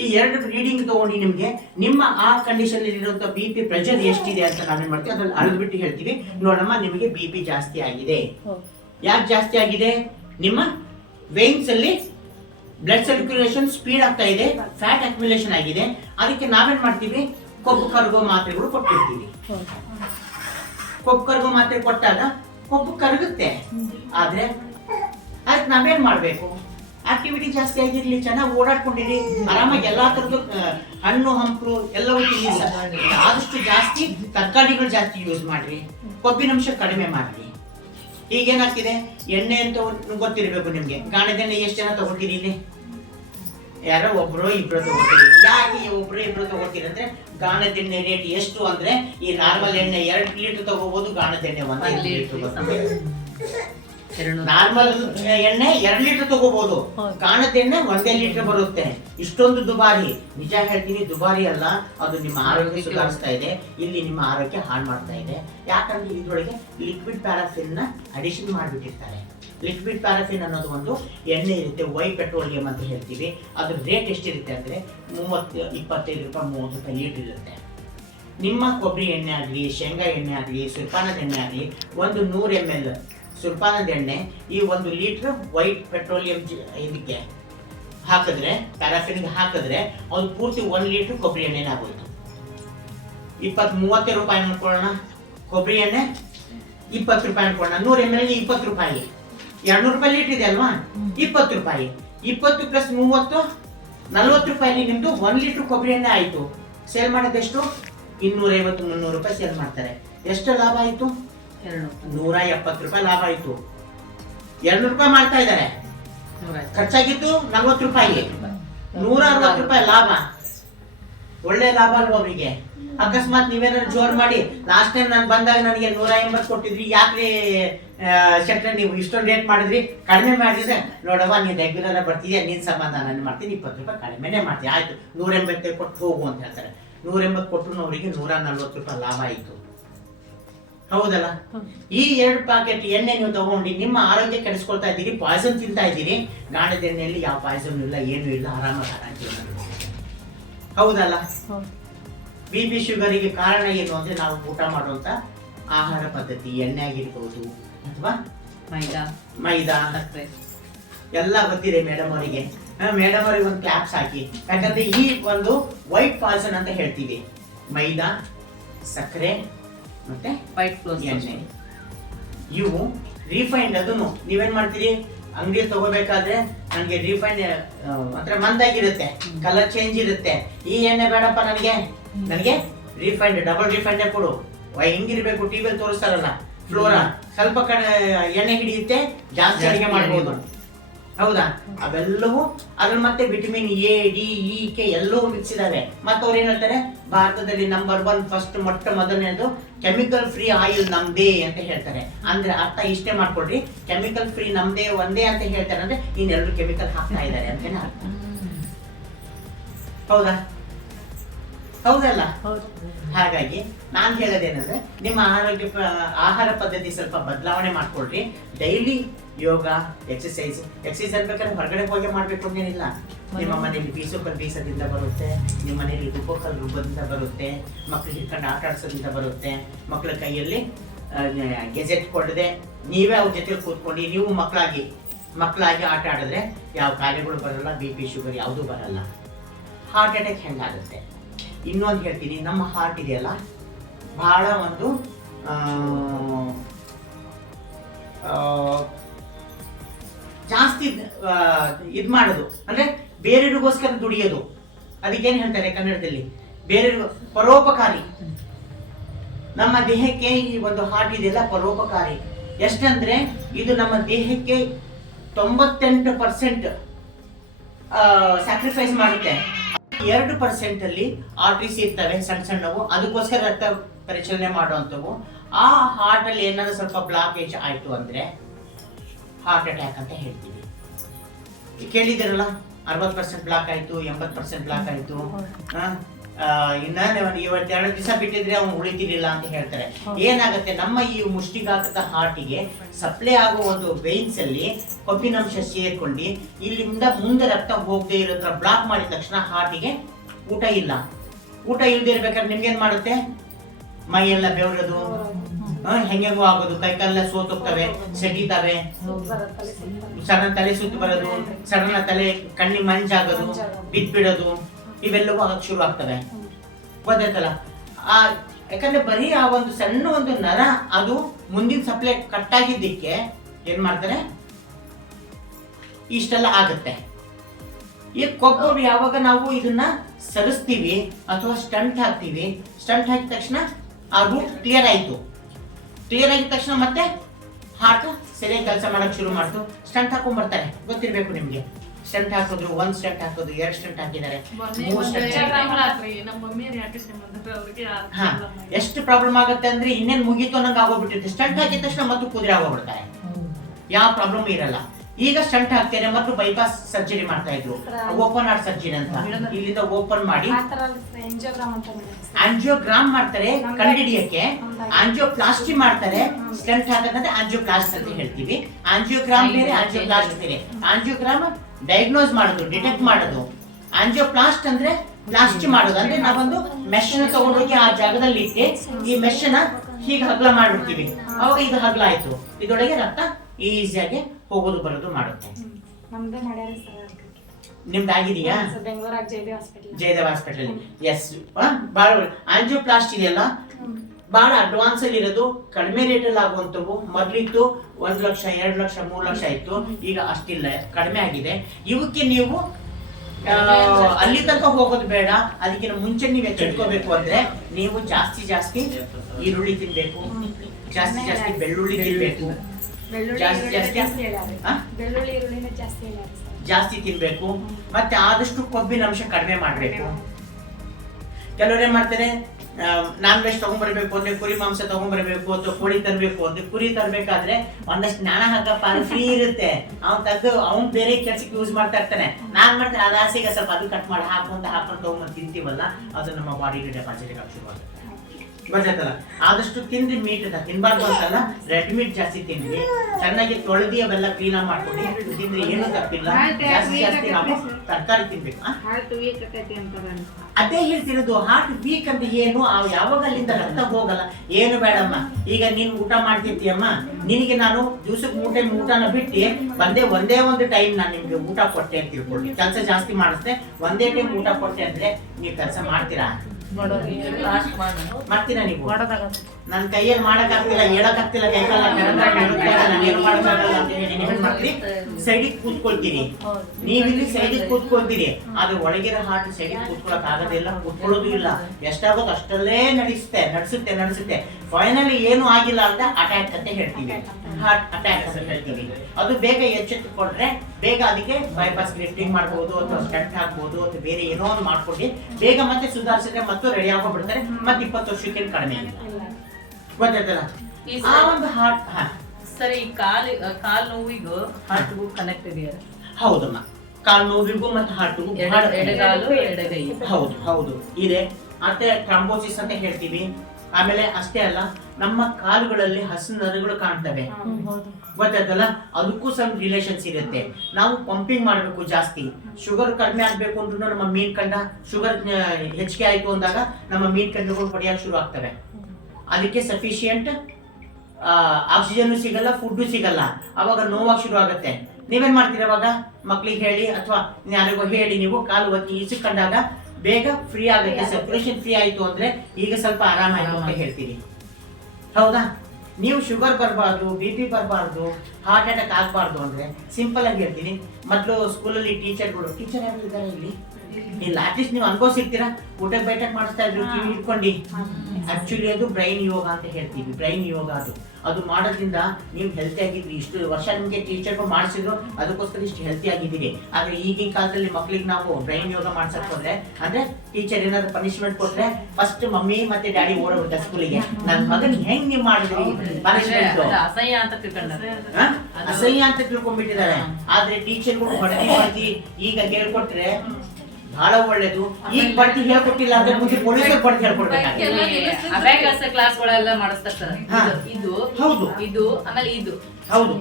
ಈ 2 ರೀಡಿಂಗ್ ತಗೊಂಡು ನಿಮ್ಗೆ ನಿಮ್ಮ ಆ ಕಂಡೀಷನ್ ಇರುವಂತ BP ಪ್ರೆಷರ್ ಎಷ್ಟಿದೆ ಅಂತ ನಾವೇನ್ ಮಾಡ್ತೀವಿ, ಅದ್ರಲ್ಲಿ ಅಳೆದ್ಬಿಟ್ಟು ಹೇಳ್ತೀವಿ. ನೋಡಮ್ಮ, ನಿಮಗೆ BP ಜಾಸ್ತಿ ಆಗಿದೆ. ಯಾಕೆ ಜಾಸ್ತಿ ಆಗಿದೆ? ನಿಮ್ಮ ವೇನ್ಸ್ ಅಲ್ಲಿ ಬ್ಲಡ್ ಸರ್ಕ್ಯುಲೇಷನ್ ಸ್ಪೀಡ್ ಆಗ್ತಾ ಇದೆ, ಫ್ಯಾಟ್ ಅಕ್ಯುಮುಲೇಷನ್ ಆಗಿದೆ. ಅದಕ್ಕೆ ನಾವೇನ್ ಮಾಡ್ತೀವಿ, ಕೊಬ್ಬು ಕರಗೋ ಮಾತ್ರೆಗಳು ಕೊಟ್ಟಿರ್ತೀವಿ. ಕೊಬ್ಬು ಕರಗೋ ಮಾತ್ರೆ ಕೊಟ್ಟಾಗ ಕೊಬ್ಬು ಕರಗುತ್ತೆ. ಆದ್ರೆ ಅದಕ್ಕೆ ನಾವೇನ್ ಮಾಡ್ಬೇಕು, ಆಕ್ಟಿವಿಟಿ ಜಾಸ್ತಿ ಆಗಿರ್ಲಿ, ಚೆನ್ನಾಗಿ ಓಡಾಡ್ಕೊಂಡಿರಿ, ಆರಾಮಾಗಿ ಎಲ್ಲಾ ತರದ್ದು ಹಣ್ಣು ಹಂಪಲು ಎಲ್ಲವೂ ತಿನ್ನಿ. ಆದಷ್ಟು ಜಾಸ್ತಿ ತರಕಾರಿಗಳು ಜಾಸ್ತಿ ಯೂಸ್ ಮಾಡ್ರಿ, ಕೊಬ್ಬಿನಂಶ ಕಡಿಮೆ ಮಾಡ್ರಿ. ಈಗೇನಾಗ್ತಿದೆ, ಎಣ್ಣೆ ಅಂತ ಗೊತ್ತಿರ್ಬೇಕು ನಿಮ್ಗೆ. ಗಾಣದೆಣ್ಣೆ ಎಷ್ಟು ಜನ ತಗೋತೀರಿ ಇಲ್ಲಿ? ಯಾರೋ ಒಬ್ರು ಇಬ್ರು ತಗೋತೀರಿ. ಯಾಕೆ ಒಬ್ರು ಇಬ್ರು ತಗೋತೀರಿ ಅಂದ್ರೆ, ಗಾಣದೆಣ್ಣೆ ರೇಟ್ ಎಷ್ಟು ಅಂದ್ರೆ, ಈ ನಾರ್ಮಲ್ ಎಣ್ಣೆ 2 ಲೀಟರ್ ತಗೋಬಹುದು, ಗಾಣದೆಣ್ಣೆ 1 ಲೀಟರ್. ನಾರ್ಮಲ್ ಎಣ್ಣೆ 2 ಲೀಟರ್ ತಗೋಬಹುದು, ಗಾಣದೆಣ್ಣೆ 1 ಲೀಟರ್ ಬರುತ್ತೆ. ಇಷ್ಟೊಂದು ದುಬಾರಿ. ನಿಜ ಹೇಳ್ತೀನಿ, ದುಬಾರಿ ಅಲ್ಲ, ಅದು ನಿಮ್ಮ ಆರೋಗ್ಯ ಸುಧಾರಿಸ್ತಾ ಇದೆ. ಇಲ್ಲಿ ನಿಮ್ಮ ಆರೋಗ್ಯ ಹಾಳು ಮಾಡ್ತಾ ಇದೆ. ಯಾಕಂದ್ರೆ ಇದ್ರೊಳಗೆ ಲಿಕ್ವಿಡ್ ಪ್ಯಾರಾಫಿನ್ ನ ಅಡಿಷನ್ ಮಾಡಿಬಿಟ್ಟಿರ್ತಾರೆ. ಲಿಕ್ವಿಡ್ ಪ್ಯಾರಾಫಿನ್ ಅನ್ನೋದು ಒಂದು ಎಣ್ಣೆ ಇರುತ್ತೆ, ವೈಟ್ ಪೆಟ್ರೋಲಿಯಂ ಅಂತ ಹೇಳ್ತೀವಿ. ಅದ್ರ ರೇಟ್ ಎಷ್ಟಿರುತ್ತೆ ಅಂದ್ರೆ 25 ರೂಪಾಯಿ 30 ರೂಪಾಯಿ ಲೀಟರ್ ಇರುತ್ತೆ. ನಿಮ್ಮ ಕೊಬ್ಬರಿ ಎಣ್ಣೆ ಆಗಲಿ, ಶೇಂಗಾ ಎಣ್ಣೆ ಆಗಲಿ, ಸುರ್ಪಾನದ ಎಣ್ಣೆ ಆಗಲಿ, ಒಂದು 100 ml ಸುರ್ಪಾನದ ಎಣ್ಣೆ ಈ 1 ಲೀಟರ್ ವೈಟ್ ಪೆಟ್ರೋಲಿಯಂ ಇದಕ್ಕೆ ಹಾಕಿದ್ರೆ, ಪ್ಯಾರಾಫಿನ್ಗೆ ಹಾಕಿದ್ರೆ, ಅದು ಪೂರ್ತಿ 1 ಲೀಟರ್ ಕೊಬ್ಬರಿ ಎಣ್ಣೆನೇ ಆಗೋಯ್ತು. 20-30 ರೂಪಾಯಿ ಅನ್ಕೊಳ್ಳೋಣ, ಕೊಬ್ಬರಿ ಎಣ್ಣೆ 20 ರೂಪಾಯಿ ಅನ್ಕೊಳ್ಳೋಣ. 100 ml 20 ರೂಪಾಯಿ, 200 ರೂಪಾಯಿ ಲೀಟರ್ ಇದೆ ಅಲ್ವಾ, 20 ರೂಪಾಯಿ. 20 + 30 40 ರೂಪಾಯಿ ನಿಮ್ದು 1 ಲೀಟರ್ ಕೊಬ್ಬರಿ ಎಣ್ಣೆ ಆಯ್ತು. ಸೇಲ್ ಮಾಡೋದೆಷ್ಟು? 250-300 ರೂಪಾಯಿ ಸೇಲ್ ಮಾಡ್ತಾರೆ. ಎಷ್ಟು ಲಾಭ ಆಯ್ತು? 170 ರೂಪಾಯಿ ಲಾಭ ಆಯ್ತು. 200 ರೂಪಾಯಿ ಮಾಡ್ತಾ ಇದ್ದಾರೆ, ಖರ್ಚಾಗಿದ್ದು 40 ರೂಪಾಯಿ, 160 ರೂಪಾಯಿ ಲಾಭ. ಒಳ್ಳೆ ಲಾಭ ಅಲ್ವಾ ಅವರಿಗೆ? ಅಕಸ್ಮಾತ್ ನೀವೇನಾದ್ರು ಜೋರ್ ಮಾಡಿ, ಲಾಸ್ಟ್ ಟೈಮ್ ನಾನು ಬಂದಾಗ ನನಗೆ 180 ಕೊಟ್ಟಿದ್ರಿ, ಯಾಕೆ ಶೆಟ್ರೆ ನೀವು ಇಷ್ಟೊಂದು ರೇಟ್ ಮಾಡಿದ್ರಿ, ಕಡಿಮೆ ಮಾಡಿದ್ರೆ, ನೋಡವ್ವ ನೀನು ರೆಗ್ಯುಲರ್ ಬರ್ತೀಯ, ನೀನ್ ಸಂಬಂಧ ನಾನು ಮಾಡ್ತೀನಿ, 20 ರೂಪಾಯಿ ಕಡಿಮೆನೆ ಮಾಡ್ತೀನಿ, ಆಯ್ತು 180 ಕೊಟ್ಟು ಹೋಗು ಅಂತ ಹೇಳ್ತಾರೆ. 180 ಕೊಟ್ಟರು ಅವರಿಗೆ 140 ರೂಪಾಯಿ ಲಾಭ ಆಯ್ತು. ಹೌದಲ್ಲ? ಈ 2 ಪ್ಯಾಕೆಟ್ ಎಣ್ಣೆ ನೀವು ತಗೊಂಡು ನಿಮ್ಮ ಆರೋಗ್ಯ ಕೆಡಿಸ್ಕೊಳ್ತಾ ಇದ್ದೀರಿ, ಪಾಯ್ಸನ್ ತಿಂತಾ ಇದ್ದೀರಿ. ಗಾಣದ ಎಣ್ಣೆಯಲ್ಲಿ ಯಾವ ಪಾಯ್ಸನ್ ಇಲ್ಲ, ಏನು ಇಲ್ಲ, ಆರಾಮಾಗಿ ಹೌದಲ್ಲ? BP ಶುಗರಿಗೆ ಕಾರಣ ಏನು ಅಂದ್ರೆ, ನಾವು ಊಟ ಮಾಡುವಂತ ಆಹಾರ ಪದ್ಧತಿ, ಎಣ್ಣೆ ಆಗಿರ್ಬೋದು ಅಥವಾ ಮೈದಾ ಎಲ್ಲ ಗೊತ್ತಿದೆ ಮೇಡಮ್ ಅವರಿಗೆ. ಮೇಡಮ್ ಅವರಿಗೆ ಒಂದು ಕ್ಲಾಪ್ಸ್ ಹಾಕಿ. ಯಾಕಂದ್ರೆ ಈ ಒಂದು ವೈಟ್ ಪಾಯ್ಸನ್ ಅಂತ ಹೇಳ್ತೀವಿ, ಮೈದಾ, ಸಕ್ಕರೆ ಮತ್ತೆ ವೈಟ್ ಫ್ಲೋರ್ ಎಣ್ಣೆ, ಇವು ರಿಫೈನ್ಡ್. ಅದನ್ನು ನೀವೇನ್ ಮಾಡ್ತೀರಿ, ಅಂಗಡಿಯಲ್ಲಿ ತಗೋಬೇಕಾದ್ರೆ ನನಗೆ ರಿಫೈನ್ಡ್ ಅಂದ್ರೆ ಮಂದಾಗಿರುತ್ತೆ, ಕಲರ್ ಚೇಂಜ್ ಇರುತ್ತೆ. ಈ ಎಣ್ಣೆ ಬೇಡಪ್ಪ ನನಗೆ ರಿಫೈನ್ಡ್, ಡಬಲ್ ರಿಫೈನ್ಡ್ ಕೊಡು. ಹಿಂಗಿರ್ಬೇಕು, ಟಿವಿಯಲ್ಲಿ ತೋರಿಸ್ತಾರಲ್ಲ ಫ್ಲೋರಾ, ಸ್ವಲ್ಪ ಎಣ್ಣೆ ಹಿಡಿಯುತ್ತೆ, ಜಾಸ್ತಿ ಅಡಿಗೆ ಮಾಡ್ಬೋದು. ಹೌದಾ? ಅವೆಲ್ಲವೂ ಅದ್ರಲ್ಲಿ ಮತ್ತೆ vitamin A, D, E, K ಎಲ್ಲವೂ ಮಿಕ್ಸ್ ಇದಾವೆ. ಮತ್ತೆ ಅವ್ರು ಏನ್ ಹೇಳ್ತಾರೆ, ಭಾರತದಲ್ಲಿ ನಂಬರ್ 1 ಫಸ್ಟ್ ಮೊದಲನೇದು ಕೆಮಿಕಲ್ ಫ್ರೀ ಆಯಿಲ್ ನಮ್ದೇ ಅಂತ ಹೇಳ್ತಾರೆ. ಅಂದ್ರೆ ಅರ್ಥ ಇಷ್ಟೇ ಮಾಡ್ಕೊಡ್ರಿ, ಕೆಮಿಕಲ್ ಫ್ರೀ ನಮ್ದೇ ಒಂದೇ ಅಂತ ಹೇಳ್ತಾರೆ ಅಂದ್ರೆ ಇನ್ನೆಲ್ಲರೂ ಕೆಮಿಕಲ್ ಹಾಕ್ತಾ ಇದ್ದಾರೆ ಅಂತೇನೆ ಅರ್ಥ. ಹೌದಾ? ಹೌದಲ್ಲ? ಹಾಗಾಗಿ ನಾನು ಹೇಳೋದೇನಂದ್ರೆ, ನಿಮ್ಮ ಆಹಾರ ಪದ್ಧತಿ ಸ್ವಲ್ಪ ಬದಲಾವಣೆ ಮಾಡ್ಕೊಳ್ರಿ. ಡೈಲಿ ಯೋಗ, ಎಕ್ಸಸೈಸ್ ಅನ್ಬೇಕಾದ್ರೆ ಹೊರಗಡೆ ಹೋಗಿ ಮಾಡ್ಬೇಕು ಅಂತೇನಿಲ್ಲ. ನಿಮ್ಮ ಮನೆಯಲ್ಲಿ ಬೀಸೋದ್ರಿಂದ ಬರುತ್ತೆ, ನಿಮ್ಮ ಮನೆಯಲ್ಲಿ ರುಬ್ಬದಿಂದ ಬರುತ್ತೆ, ಮಕ್ಳು ಹಿಡ್ಕೊಂಡು ಆಟ ಆಡ್ಸೋದ್ರಿಂದ ಬರುತ್ತೆ. ಮಕ್ಳ ಕೈಯಲ್ಲಿ ಗೆಜೆಟ್ ಕೊಡದೆ ನೀವೇ ಅವ್ರ ಜೊತೆ ಕೂತ್ಕೊಂಡು ನೀವು ಮಕ್ಕಳಾಗಿ ಆಟ ಆಡಿದ್ರೆ ಯಾವ ಕಾಯಿಲೆಗಳು ಬರಲ್ಲ, BP ಶುಗರ್ ಯಾವುದೂ ಬರಲ್ಲ. ಹಾರ್ಟ್ ಅಟ್ಯಾಕ್ ಹೆಂಗಾಗುತ್ತೆ? ಇನ್ನೊಂದು ಹೇಳ್ತೀನಿ, ನಮ್ಮ ಹಾರ್ಟ್ ಇದೆಯಲ್ಲ, ಬಹಳ ಒಂದು ಜಾಸ್ತಿ ಇದ್ ಮಾಡೋದು ಅಂದ್ರೆ ಬೇರೆಯವ್ರಿಗೋಸ್ಕರ ದುಡಿಯೋದು. ಅದಕ್ಕೇನ್ ಹೇಳ್ತಾರೆ ಕನ್ನಡದಲ್ಲಿ? ಬೇರೆಯವ್ರಿಗೂ ಪರೋಪಕಾರಿ. ನಮ್ಮ ದೇಹಕ್ಕೆ ಈ ಒಂದು ಹಾರ್ಟ್ ಇದೆಯಲ್ಲ ಪರೋಪಕಾರಿ. ಎಷ್ಟಂದ್ರೆ ಇದು ನಮ್ಮ ದೇಹಕ್ಕೆ 98% ಸ್ಯಾಕ್ರಿಫೈಸ್ ಮಾಡುತ್ತೆ. 2% ಅಲ್ಲಿ ಆರ್ಟರೀಸ್ ಇರ್ತವೆ ಸಣ್ಣವು, ಅದಕ್ಕೋಸ್ಕರ ರಕ್ತ ಪರಿಚಲನೆ ಮಾಡುವಂಥವು. ಆ ಹಾರ್ಟ್ ಅಲ್ಲಿ ಏನಾದ್ರು ಸ್ವಲ್ಪ ಬ್ಲಾಕೇಜ್ ಆಯ್ತು ಅಂದ್ರೆ ಹಾರ್ಟ್ ಅಟ್ಯಾಕ್ ಅಂತ ಹೇಳ್ತೀವಿ. ಕೇಳಿದಿರಲ್ಲ, 60% ಬ್ಲಾಕ್ ಆಯ್ತು, 80% ಬ್ಲಾಕ್ ಆಯ್ತು, ಇವತ್ತೆರಡು ದಿವಸ ಬಿಟ್ಟಿದ್ರೆ ಅವ್ನು ಉಳಿತಿರ್ಲಿಲ್ಲ ಅಂತ ಹೇಳ್ತಾರೆ. ಏನಾಗುತ್ತೆ, ನಮ್ಮ ಈ ಮುಷ್ಟಿಗಾತದ ಹಾರ್ಟಿಗೆ ಸಪ್ಲೈ ಆಗೋ ಒಂದು ವೇನ್ಸ್ ಅಲ್ಲಿ ಕೊಬ್ಬಿನಂಶ ಸೇರ್ಕೊಂಡು ಇಲ್ಲಿಂದ ಮುಂದೆ ರಕ್ತ ಹೋಗದೆ ಇರೋ ಬ್ಲಾಕ್ ಮಾಡಿದ ತಕ್ಷಣ ಹಾರ್ಟಿಗೆ ಊಟ ಇಲ್ಲದೆ ಇರ್ಬೇಕಾದ್ರೆ ನಿಮ್ಗೇನ್ ಮಾಡುತ್ತೆ, ಮೈಯೆಲ್ಲ ಬೆವರೋದು, ಹೆಂಗೆಂಗೋ ಆಗೋದು, ಕೈಕಾಲೆಲ್ಲ ಸೋತೋಗ್ತವೆ, ಸೆಟೀತವೆ, ಸಡನ್ ತಲೆ ಸುತ್ತು ಬರೋದು, ಸಡನ್ ತಲೆ ಕಣ್ಣಿ ಮಂಜಾಗೋದು, ಬಿದ್ಬಿಡೋದು, ಇವೆಲ್ಲವೂ ಆಗಕ್ಕೆ ಶುರು ಆಗ್ತವೆ. ಗೊತ್ತಾಯ್ತಲ್ಲ? ಯಾಕಂದ್ರೆ ಬರೀ ಆ ಒಂದು ಸಣ್ಣ ಒಂದು ನರ ಅದು ಮುಂದಿನ ಸಪ್ಲೈ ಕಟ್ಟಾಗಿದ್ದಕ್ಕೆ ಏನ್ ಮಾಡ್ತಾರೆ, ಇಷ್ಟೆಲ್ಲ ಆಗುತ್ತೆ. ಈ ಕೊಬ್ಬು ಯಾವಾಗ ನಾವು ಇದನ್ನ ಸರಿಸ್ತೀವಿ ಅಥವಾ ಸ್ಟಂಟ್ ಹಾಕ್ತೀವಿ, ಸ್ಟಂಟ್ ಹಾಕಿದ ತಕ್ಷಣ ಆ ರೂಟ್ ಕ್ಲಿಯರ್ ಆಯ್ತು. ಕ್ಲಿಯರ್ ಆಗಿದ ತಕ್ಷಣ ಮತ್ತೆ ಹಾರ್ಟ್ ಸರಿಯಾಗಿ ಕೆಲಸ ಮಾಡಕ್ ಶುರು ಮಾಡ್ತು. ಸ್ಟಂಟ್ ಹಾಕೊಂಡ್ ಬರ್ತಾರೆ, ಗೊತ್ತಿರ್ಬೇಕು ನಿಮ್ಗೆ. ಸ್ಟಂಟ್ ಹಾಕೋದು, 1 ಸ್ಟಂಟ್ ಹಾಕೋದು, 2 ಸ್ಟಂಟ್ ಹಾಕಿದ್ದಾರೆ, 3 ಸ್ಟಂಟ್. ಎಷ್ಟು ಪ್ರಾಬ್ಲಮ್ ಆಗುತ್ತೆ ಅಂದ್ರೆ ಇನ್ನೇನ್ ಮುಗೀತು ಅನ್ನಂಗೆ ಆಗೋಗ್ಬಿಟ್ಟಿರುತ್ತೆ. ಸ್ಟಂಟ್ ಹಾಕಿದ ತಕ್ಷಣ ಮತ್ತು ಕುದುರೆ ಆಗೋಗ್ಬಿಡ್ತಾರೆ, ಯಾವ ಪ್ರಾಬ್ಲಮ್ ಇರಲ್ಲ. ಈಗ ಸ್ಟಂಟ್ ಹಾಕ್ತೇನೆ ಮತ್ತು ಬೈಪಾಸ್ ಸರ್ಜರಿ ಮಾಡ್ತಾ ಇದ್ರು, ಓಪನ್ ಹಾರ್ಟ್ ಸರ್ಜರಿ ಅಂತ. ಇಲ್ಲಿಂದ ಓಪನ್ ಮಾಡಿ ಆಂಜಿಯೋಗ್ರಾಮ್ ಮಾಡ್ತಾರೆ ಕಂಡಿಡಿಯಕ್ಕೆ, ಆಂಜಿಯೋಪ್ಲಾಸ್ಟಿ ಮಾಡ್ತಾರೆ. ಸ್ಟಂಟ್ ಹಾಕದಂದ್ರೆ ಆಂಜಿಯೋಪ್ಲಾಸ್ಟ್ ಅಂತ ಹೇಳ್ತೀವಿ. ಆಂಜಿಯೋಗ್ರಾಮ್ ಬೇರೆ, ಆಂಜಿಯೋಪ್ಲಾಸ್ಟ್ ಬೇರೆ. ಆಂಜಿಯೋಗ್ರಾಮ್ ಡಯಾಗ್ನೋಸ್ ಮಾಡೋದು, ಡಿಟೆಕ್ಟ್ ಮಾಡೋದು. ಆಂಜಿಯೋಪ್ಲಾಸ್ಟ್ ಅಂದ್ರೆ ಪ್ಲಾಸ್ಟಿ ಮಾಡೋದು, ಅಂದ್ರೆ ನಾವೊಂದು ಮೆಶ್ ನ ತಗೊಂಡೋಗಿ ಆ ಜಾಗದಲ್ಲಿ ಇಟ್ಟು ಈ ಮೆಶ್ ನ ಹೀಗೆ ಹಗ್ಲ ಮಾಡ್ಬಿಡ್ತೀವಿ. ಅವಾಗ ಇದು ಹಗ್ಲ ಆಯ್ತು, ಇದರೊಳಗೆ ರಕ್ತ ಈಸಿಯಾಗಿ ಹೋಗೋದು ಬರೋದು ಮಾಡುತ್ತೆ. ನಿಮ್ದು ಆಗಿದೆಯಾ? ಜಯದೇವ್ ಹಾಸ್ಪಿಟಲ್. ಎಸ್, ಬಹಳ ಆಂಜಿಯೋಪ್ಲಾಸ್ಟ್ ಇದೆಯಲ್ಲ, ಬಹಳ ಅಡ್ವಾನ್ಸ್ ಅಲ್ಲಿ ಇರೋದು, ಕಡಿಮೆ ರೇಟ್ ಅಲ್ಲಿ ಆಗುವಂತವು. ಮೊದ್ಲಿತ್ತು 1 ಲಕ್ಷ, 2 ಲಕ್ಷ, 3 ಲಕ್ಷ ಇತ್ತು, ಈಗ ಅಷ್ಟಿಲ್ಲ, ಕಡಿಮೆ ಆಗಿದೆ. ಇವಕ್ಕೆ ನೀವು ಅಲ್ಲಿ ತನಕ ಹೋಗೋದು ಬೇಡ. ಅದಕ್ಕಿಂತ ಮುಂಚೆ ನೀವು ಎಚ್ಚೆತ್ಕೋಬೇಕು ಅಂದ್ರೆ ನೀವು ಜಾಸ್ತಿ ಈರುಳ್ಳಿ ತಿನ್ಬೇಕು, ಜಾಸ್ತಿ ಬೆಳ್ಳುಳ್ಳಿ ತಿನ್ಬೇಕು, ಜಾಸ್ತಿ ತಿನ್ಬೇಕು. ಮತ್ತೆ ಆದಷ್ಟು ಕೊಬ್ಬಿನ ಅಂಶ ಕಡಿಮೆ ಮಾಡ್ಬೇಕು. ಕೆಲವ್ರು ಏನ್ ಮಾಡ್ತಾರೆ, ನಾನ್ ವೆಜ್ ತಗೊಂಡ್ಬರ್ಬೇಕು ಅಂದ್ರೆ ಕುರಿ ಮಾಂಸ ತಗೊಂಡ್ಬರ್ಬೇಕು ಅಥವಾ ಕೋಳಿ ತರಬೇಕು ಅಂದ್ರೆ, ಕುರಿ ತರಬೇಕಾದ್ರೆ ಒಂದಷ್ಟು ಜ್ಞಾನ ಹಾಕಪ್ಪ, ಅದು ಫ್ರೀ ಇರುತ್ತೆ, ಅವ್ನ್ ತೆಗ್ದು ಅವ್ನ್ ಬೇರೆ ಕೆಲ್ಸಕ್ಕೆ ಯೂಸ್ ಮಾಡ್ತಾ ಇರ್ತಾನೆ. ನಾನ್ ಮಾಡ್ತೇನೆ ಅದ ಆಸೆಗೆ ಸ್ವಲ್ಪ ಅದು ಕಟ್ ಮಾಡಿ ಹಾಕೊಂಡು ತಗೊಂಡ್ ತಿಂತೀವಲ್ಲ, ಅದು ನಮ್ಮ ಬಾಡಿಗೆ ಡೆಪಾಸಿಟ್ ಆಗಿ ಶುರು ಆಗುತ್ತೆ. ಗೊತ್ತಾಯ್ತಲ್ಲ? ಆದಷ್ಟು ತಿಂದ್ರಿ, ಮೀಟ್ ತಿನ್ಬಾರ್ದು ಅಂತಲ್ಲ, ರೆಡ್ ಮೀಟ್ ಜಾಸ್ತಿ ತಿನ್ರಿ, ಚೆನ್ನಾಗಿ ತೊಳೆದಿ ಅವೆಲ್ಲ ಕ್ಲೀನ್ ಮಾಡ್ಕೊಂಡು ತಿಂದ್ರಿ, ಏನು ತಪ್ಪಿಲ್ಲ. ಜಾಸ್ತಿ ನಾವು ತರಕಾರಿ ತಿನ್ಬೇಕು. ಅದೇ ಹೇಳ್ತಿರೋದು, ಹಾರ್ಟ್ ವೀಕ್ ಅಂತ ಏನು, ಯಾವಾಗ ಅಲ್ಲಿಂದ ರಕ್ತ ಹೋಗಲ್ಲ. ಏನು ಬೇಡಮ್ಮ, ಈಗ ನೀನ್ ಊಟ ಮಾಡ್ತಿರ್ತೀಯಮ್ಮ, ನಿನಗೆ ನಾನು ದಿವ್ಸಕ್ಕೆ ಊಟನ ಬಿಟ್ಟು ಒಂದೇ ಒಂದು ಟೈಮ್ ನಾನು ನಿಮ್ಗೆ ಊಟ ಕೊಟ್ಟೆ ಅಂತ ತಿಳ್ಕೊಳ್ಳಿ. ಕೆಲಸ ಜಾಸ್ತಿ ಮಾಡಿಸ್ದೆ, ಒಂದೇ ಟೈಮ್ ಊಟ ಕೊಟ್ಟೆ ಅಂದ್ರೆ ನೀವು ಕೆಲಸ ಮಾಡ್ತೀರಾ? ಮಾಡ್ತೀರಾ ನೀವು? ನನ್ ಕೈಯಲ್ಲಿ ಮಾಡಕ್ ಆಗ್ತಿಲ್ಲ, ಹೇಳಕ್ ಆಗ್ತಿಲ್ಲ, ಕೈಕಾಲ ಏನು ಮಾಡಕ್ಕಾಗಲ್ಲ ಅಂತ ಹೇಳಿ ನೀವೇನ್ ಮಾಡ್ತೀರಿ, ಸೈಡಿಗೆ ಕೂತ್ಕೊಳ್ತೀರಿ. ನೀವಿಲ್ಲಿ ಸೈಡಿಗೆ ಕೂತ್ಕೊಳ್ತೀರಿ, ಆದ್ರೆ ಒಳಗಿರೋ ಹಾರ್ಟ್ ಸೈಡಿಗೆ ಕೂತ್ಕೊಳಕ್ ಆಗೋದಿಲ್ಲ, ಕೂತ್ಕೊಳ್ಳೋದು ಇಲ್ಲ. ಎಷ್ಟಾಗೋದು ಅಷ್ಟಲ್ಲೇ ನಡೆಸುತ್ತೆ. ಫೈನಲಿ ಏನು ಆಗಿಲ್ಲ ಅಂತ ಅಟ್ಯಾಕ್ ಅಂತ ಹೇಳ್ತೀವಿ, ಹಾರ್ಟ್ ಅಟ್ಯಾಕ್ ಅಂತ ಹೇಳ್ತೀವಿ. ಅದು ಬೇಗ ಎಚ್ಚೆತ್ತುಕೊಂಡ್ರೆ ಬೇಗ ಅದಕ್ಕೆ ಬೈಪಾಸ್ ಲಿಫ್ಟಿಂಗ್ ಮಾಡ್ಬೋದು, ಅಥವಾ ಸ್ಟಂಟ್ ಹಾಕ್ಬೋದು, ಅಥವಾ ಬೇರೆ ಏನೋ ಒಂದು ಮಾಡ್ಕೊಂಡು ಬೇಗ ಮತ್ತೆ ಸುಧಾರಿಸಿದ್ರೆ ಮತ್ತು ರೆಡಿ ಆಗೋಗ್ಬಿಡ್ತಾರೆ. ಮತ್ತೆ 20 ವರ್ಷಕ್ಕೆ ಕಡಿಮೆ ಗೊತ್ತಾಯ್ತಲ್ಲ? ಆ ಒಂದು ಹಾರ್ಟ್ ಸರಿ, ಕಾಲ್ ನೋವಿಗೂ ಹಾರ್ಟ್ಗೂ ಕನೆಕ್ಟ್ ಇದೆಯಾ? ಹೌದಮ್ಮ, ಕಾಲ್ ನೋವಿಗೂ ಮತ್ತು ಹಾರ್ಟ್ಗೂ ಹೌದು ಇದೆ. ಮತ್ತೆ ಟ್ರಾಂಬೋಸಿಸ್ ಅಂತ ಹೇಳ್ತೀವಿ. ಆಮೇಲೆ ಅಷ್ಟೇ ಅಲ್ಲ, ನಮ್ಮ ಕಾಲುಗಳಲ್ಲಿ ಹಸು ನರಗಳು ಕಾಣ್ತವೆ, ಗೊತ್ತಾಯ್ತಲ್ಲ? ಅದಕ್ಕೂ ಸ್ವಲ್ಪ ರಿಲೇಷನ್ಸ್ ಇರುತ್ತೆ. ನಾವು ಪಂಪಿಂಗ್ ಮಾಡಬೇಕು ಜಾಸ್ತಿ. ಶುಗರ್ ಕಡಿಮೆ ಆಗ್ಬೇಕು ಅಂದ್ರೂ ನಮ್ಮ ಮೀನ್ ಕಂಡ ಶುಗರ್ ಹೆಚ್ಚಿಗೆ ಆಯ್ತು ಅಂದಾಗ ನಮ್ಮ ಮೀನ್ ಕಂಡಗಳು ಪಡೆಯಕ್ಕೆ ಶುರು ಆಗ್ತವೆ. ಅದಕ್ಕೆ ಸಫಿಶಿಯಂಟ್ ಆಕ್ಸಿಜನ್ ಸಿಗಲ್ಲ, ಫುಡ್ ಸಿಗಲ್ಲ, ಅವಾಗ ನೋವಾಗಿ ಶುರು ಆಗುತ್ತೆ. ನೀವೇನ್ ಮಾಡ್ತೀರ ಅವಾಗ? ಮಕ್ಳಿಗೆ ಹೇಳಿ ಅಥವಾ ಯಾರಿಗೋ ಹೇಳಿ, ನೀವು ಕಾಲು ಒತ್ತಿ ಈಸಿಕೊಂಡಾಗ ಬೇಗ ಫ್ರೀ ಆಗುತ್ತೆ. ಸರ್ಕ್ಯುಲೇಷನ್ ಫ್ರೀ ಆಯ್ತು ಅಂದ್ರೆ ಈಗ ಸ್ವಲ್ಪ ಆರಾಮ ಆಯ್ತು ಅಂತ ಹೇಳ್ತೀರಿ, ಹೌದಾ? ನೀವು ಶುಗರ್ ಬರಬಾರ್ದು, BP ಬರಬಾರ್ದು, ಹಾರ್ಟ್ ಅಟ್ಯಾಕ್ ಆಗಬಾರ್ದು ಅಂದ್ರೆ ಸಿಂಪಲ್ ಆಗಿ ಹೇಳ್ತೀನಿ. ಮೊದಲು ಸ್ಕೂಲಲ್ಲಿ ಟೀಚರ್ ಯಾರು ಇದ್ದಾರೆ ಇಲ್ಲಿ? ಇಲ್ಲ, ಅಟ್ಲೀಸ್ಟ್ ನೀವು ಅನ್ಭವಿಸಿರ್ತೀರಾ. ಊಟ ಬೈಟಕ್ ಮಾಡಿಸ್ತಾ ಇದ್ರು ಕಿವಿ ಇಟ್ಕೊಂಡು. ಆಕ್ಚುಲಿ ಅದು ಬ್ರೈನ್ ಯೋಗ ಅಂತ ಹೇಳ್ತೀವಿ. ಬ್ರೈನ್ ಯೋಗ ಅದು ಮಾಡೋದ್ರಿಂದ ನೀವು ಹೆಲ್ತಿ ಆಗಿದ್ರಿ. ಇಷ್ಟು ವರ್ಷ ನಿಮಗೆ ಟೀಚರ್ ಮಾಡಿಸಿದ್ರು, ಅದಕ್ಕೋಸ್ಕರ ಇಷ್ಟು ಹೆಲ್ತಿ ಆಗಿದ್ದೀರಿ. ಆದ್ರೆ ಈಗಿನ ಕಾಲದಲ್ಲಿ ಮಕ್ಳಿಗೆ ನಾವು ಬ್ರೈನ್ ಯೋಗ ಮಾಡ್ಸಕ್ ಹೋದ್ರೆ, ಅಂದ್ರೆ ಟೀಚರ್ ಏನಾದ್ರು ಪನಿಷ್ಮೆಂಟ್ ಕೊಟ್ರೆ ಫಸ್ಟ್ ಮಮ್ಮಿ ಮತ್ತೆ ಡ್ಯಾಡಿ ಓಡೋಗ್ಬಿಡ್ತಾರೆ ಸ್ಕೂಲಿಗೆ. ನನ್ ಮಗನ್ ಹೆಂಗ್ ನೀವು ಮಾಡಿದ್ರಿ ಪನಿಷ್ಮೆಂಟ್? ಅಸಹ್ಯ ಅಂತ ತಿಳ್ಕೊಂಡ್ಬಿಟ್ಟಿದ್ದಾರೆ. ಆದ್ರೆ ಟೀಚರ್ಗಳು ಹೊಡೆದಿ ಈಗ ಹೇಳ್ಕೊಟ್ರೆ ಬಹಳ ಒಳ್ಳೇದು. ಈಗ ಬಡ್ತಿ ಹೇಳ್ಕೊಟ್ಟಿಲ್ಲ ಅಂದ್ರೆ ಮುಂದೆ ಪೊಲೀಸರು ಬಡ್ತಿ ಹೇಳ್ಕೊಡ್ಬೇಕಾಗುತ್ತೆ. ಕ್ಲಾಸ್ಗಳೆಲ್ಲ ಮಾಡಿಸ್ತಾರೆ. ಇದು ಹೌದು, ಇದು ಆಮೇಲೆ ಇದು ಹೌದು.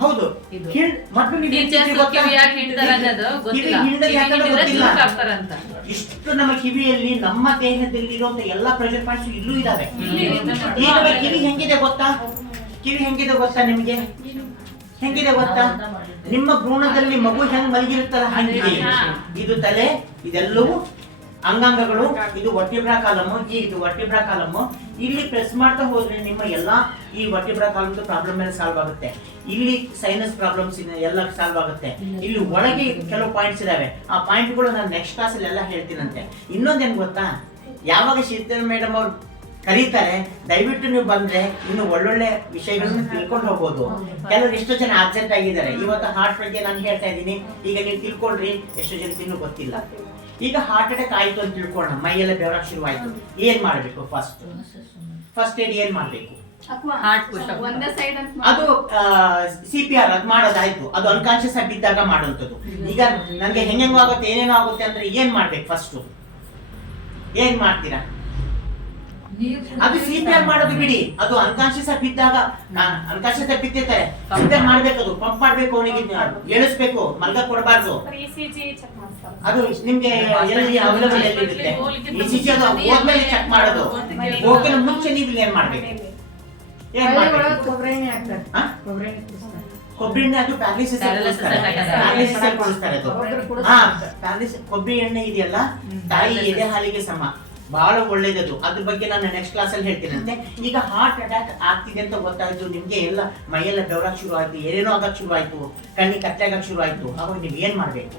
ಹೌದು ಇದು. ಮೊದಲು ನೀವು ಟೀಚರ್ಸ್ ಕಿವಿ ಯಾಕೆ ಹಿಂಡ್ತಾರೆ ಅನ್ನೋದು ಗೊತ್ತಿಲ್ಲ. ಕಿವಿ ಹಿಂಡಿದ್ರೆ ಚುರುಕ್ ಆಗ್ತಾರಂತ. ಇಷ್ಟು ನಮ್ಮ ಕಿವಿಯಲ್ಲಿ ನಮ್ಮ ದೇಹದಲ್ಲಿ ಇರುವಂತ ಎಲ್ಲಾ ಪ್ರೆಷರ್ ಪಾಯಿಂಟ್ಸ್ ಇಲ್ಲೂ ಇದಾವೆ. ಈಗ ಕಿವಿ ಹೆಂಗಿದೆ ಗೊತ್ತಾ? ಕಿವಿ ಹೆಂಗಿದೆ ಗೊತ್ತಾ ನಿಮ್ಗೆ? ಹೆಂಗಿದೆ ಗೊತ್ತಾ? ನಿಮ್ಮ ಭ್ರೂಣದಲ್ಲಿ ಮಗು ಹೆಂಗ್ ಮಲಗಿರುತ್ತಲ್ಲ ಹಂಗಿದೆ. ಇದು ತಲೆ, ಇದೆಲ್ಲವೂ ಅಂಗಾಂಗಗಳು, ಇದು ವರ್ಟಿಬ್ರಾ ಕಾಲಮ್, ಇದು ವರ್ಟಿಬ್ರಾ ಕಾಲಮ್. ಇಲ್ಲಿ ಪ್ರೆಸ್ ಮಾಡ್ತಾ ಹೋದ್ರೆ ನಿಮ್ಮ ಎಲ್ಲಾ ಈ ವರ್ಟಿಬ್ರಾ ಕಾಲಮ್ದು ಪ್ರಾಬ್ಲಮ್ ಎಲ್ಲ ಸಾಲ್ವ್ ಆಗುತ್ತೆ. ಇಲ್ಲಿ ಸೈನಸ್ ಪ್ರಾಬ್ಲಮ್ಸ್ ಎಲ್ಲ ಸಾಲ್ವ್ ಆಗುತ್ತೆ. ಇಲ್ಲಿ ಒಳಗೆ ಕೆಲವು ಪಾಯಿಂಟ್ಸ್ ಇದಾವೆ. ಆ ಪಾಯಿಂಟ್ಗಳು ನಾನು ನೆಕ್ಸ್ಟ್ ಕ್ಲಾಸ್ ಅಲ್ಲಿ ಎಲ್ಲ ಹೇಳ್ತೀನಂತೆ. ಇನ್ನೊಂದೇನ್ ಗೊತ್ತಾ, ಯಾವಾಗ ಶೀತಲ್ ಮೇಡಮ್ ಅವ್ರು ಕರೀತಾರೆ ದಯವಿಟ್ಟು ನೀವು ಬಂದ್ರೆ ಇನ್ನು ಒಳ್ಳೊಳ್ಳೆ ವಿಷಯಗಳನ್ನ ತಿಳ್ಕೊಂಡು ಹೋಗ್ಬೋದು. ಕೆಲವರು ಎಷ್ಟೋ ಜನ ಆಬ್ಸೆಂಟ್ ಆಗಿದ್ದಾರೆ. ಇವತ್ತು ಹಾರ್ಟ್ ಬಗ್ಗೆ ನಾನು ಹೇಳ್ತಾ ಇದ್ದೀನಿ, ಈಗ ನೀವು ತಿಳ್ಕೊಳ್ರಿ. ಎಷ್ಟೋ ಜನ ಇನ್ನೂ ಗೊತ್ತಿಲ್ಲ. ಈಗ ಹಾರ್ಟ್ ಅಟ್ಯಾಕ್ ಆಯ್ತು ಅಂತ ತಿಳ್ಕೊಳ್ಳೋಣ, ಮೈಯೆಲ್ಲ ಬೆವರಕ್ಕೆ ಶುರುವಾಯ್ತು. ಏನ್ ಮಾಡ್ಬೇಕು? ಫಸ್ಟ್ ಏಡ್ ಏನ್ ಮಾಡ್ಬೇಕು? ಅದು CPR ಅದು ಮಾಡೋದಾಯ್ತು. ಅದು ಅನ್ಕಾನ್ಶಿಯಸ್ ಆಗಿ ಬಿದ್ದಾಗ ಮಾಡುವಂಥದ್ದು. ಈಗ ನನ್ಗೆ ಹೆಂಗೆಂಗೋ ಆಗುತ್ತೆ, ಏನೇನೋ ಆಗುತ್ತೆ ಅಂದ್ರೆ ಏನ್ ಮಾಡ್ಬೇಕು? ಫಸ್ಟ್ ಏನ್ ಮಾಡ್ತೀರಾ? ಅದು CPR ಮಾಡೋದು ಬಿಡಿ, ಅದು ಅನ್ಕಾನ್ಶಿಯಸ್ ಆಗಿ ಬಿದ್ದಾಗ, ಅನ್ಕಾನ್ಶಿಯಸ್ ಆಗಿ ಬಿದ್ದಿರ್ತಾರೆ, CPR ಮಾಡ್ಬೇಕು. ಅದು ಪಂಪ್ ಮಾಡ್ಬೇಕು, ಅವನಿಗೆ ಎಳಿಸ್ಬೇಕು, ಮಲ್ಗ ಕೊಡಬಾರ್ದು. ಅದು ನಿಮ್ಗೆ ಎಲ್ಲಿ ಅವೈಲೇಬಲ್ ಎಲ್ಲಿರುತ್ತೆ? ECG ಅದು ಹೋದ್ಮೇಲೆ ಚೆಕ್ ಮಾಡೋದು. ಹೋಗಿನ ಮುಂಚೆ ನೀವು ಏನ್ ಮಾಡ್ಬೇಕು? ಏನ್ ಮಾಡ್ಬೇಕು? ಕೊಬ್ಬರಿ ಎಣ್ಣೆ, ಅದು ಪ್ಯಾರಾಲಿಸಿಸ್ ಕೊಡಿಸ್ತಾರೆ. ಅದು ಕೊಬ್ಬರಿ ಎಣ್ಣೆ ಇದೆಯಲ್ಲ, ತಾಯಿ ಎದೆ ಹಾಲಿಗೆ ಸಮ, ಬಹಳ ಒಳ್ಳೇದದು. ಅದ್ರ ಬಗ್ಗೆ ನಾನು ನೆಕ್ಸ್ಟ್ ಕ್ಲಾಸ್ ಅಲ್ಲಿ ಹೇಳ್ತೀನಂತೆ. ಈಗ ಹಾರ್ಟ್ ಅಟ್ಯಾಕ್ ಆಗ್ತಿದೆ ಅಂತ ಗೊತ್ತಾಯ್ತು ನಿಮ್ಗೆ, ಎಲ್ಲ ಮೈಯೆಲ್ಲ ಬೆವರಕ್ಕೆ ಶುರು ಆಯ್ತು, ಏನೇನೋ ಆಗಕ್ ಶುರು ಆಯ್ತು, ಕಣ್ಣಿ ಕಟ್ಟಾಗಕ್ ಶುರು ಆಯ್ತು. ಅವಾಗ ನೀವ್ ಏನ್ ಮಾಡ್ಬೇಕು?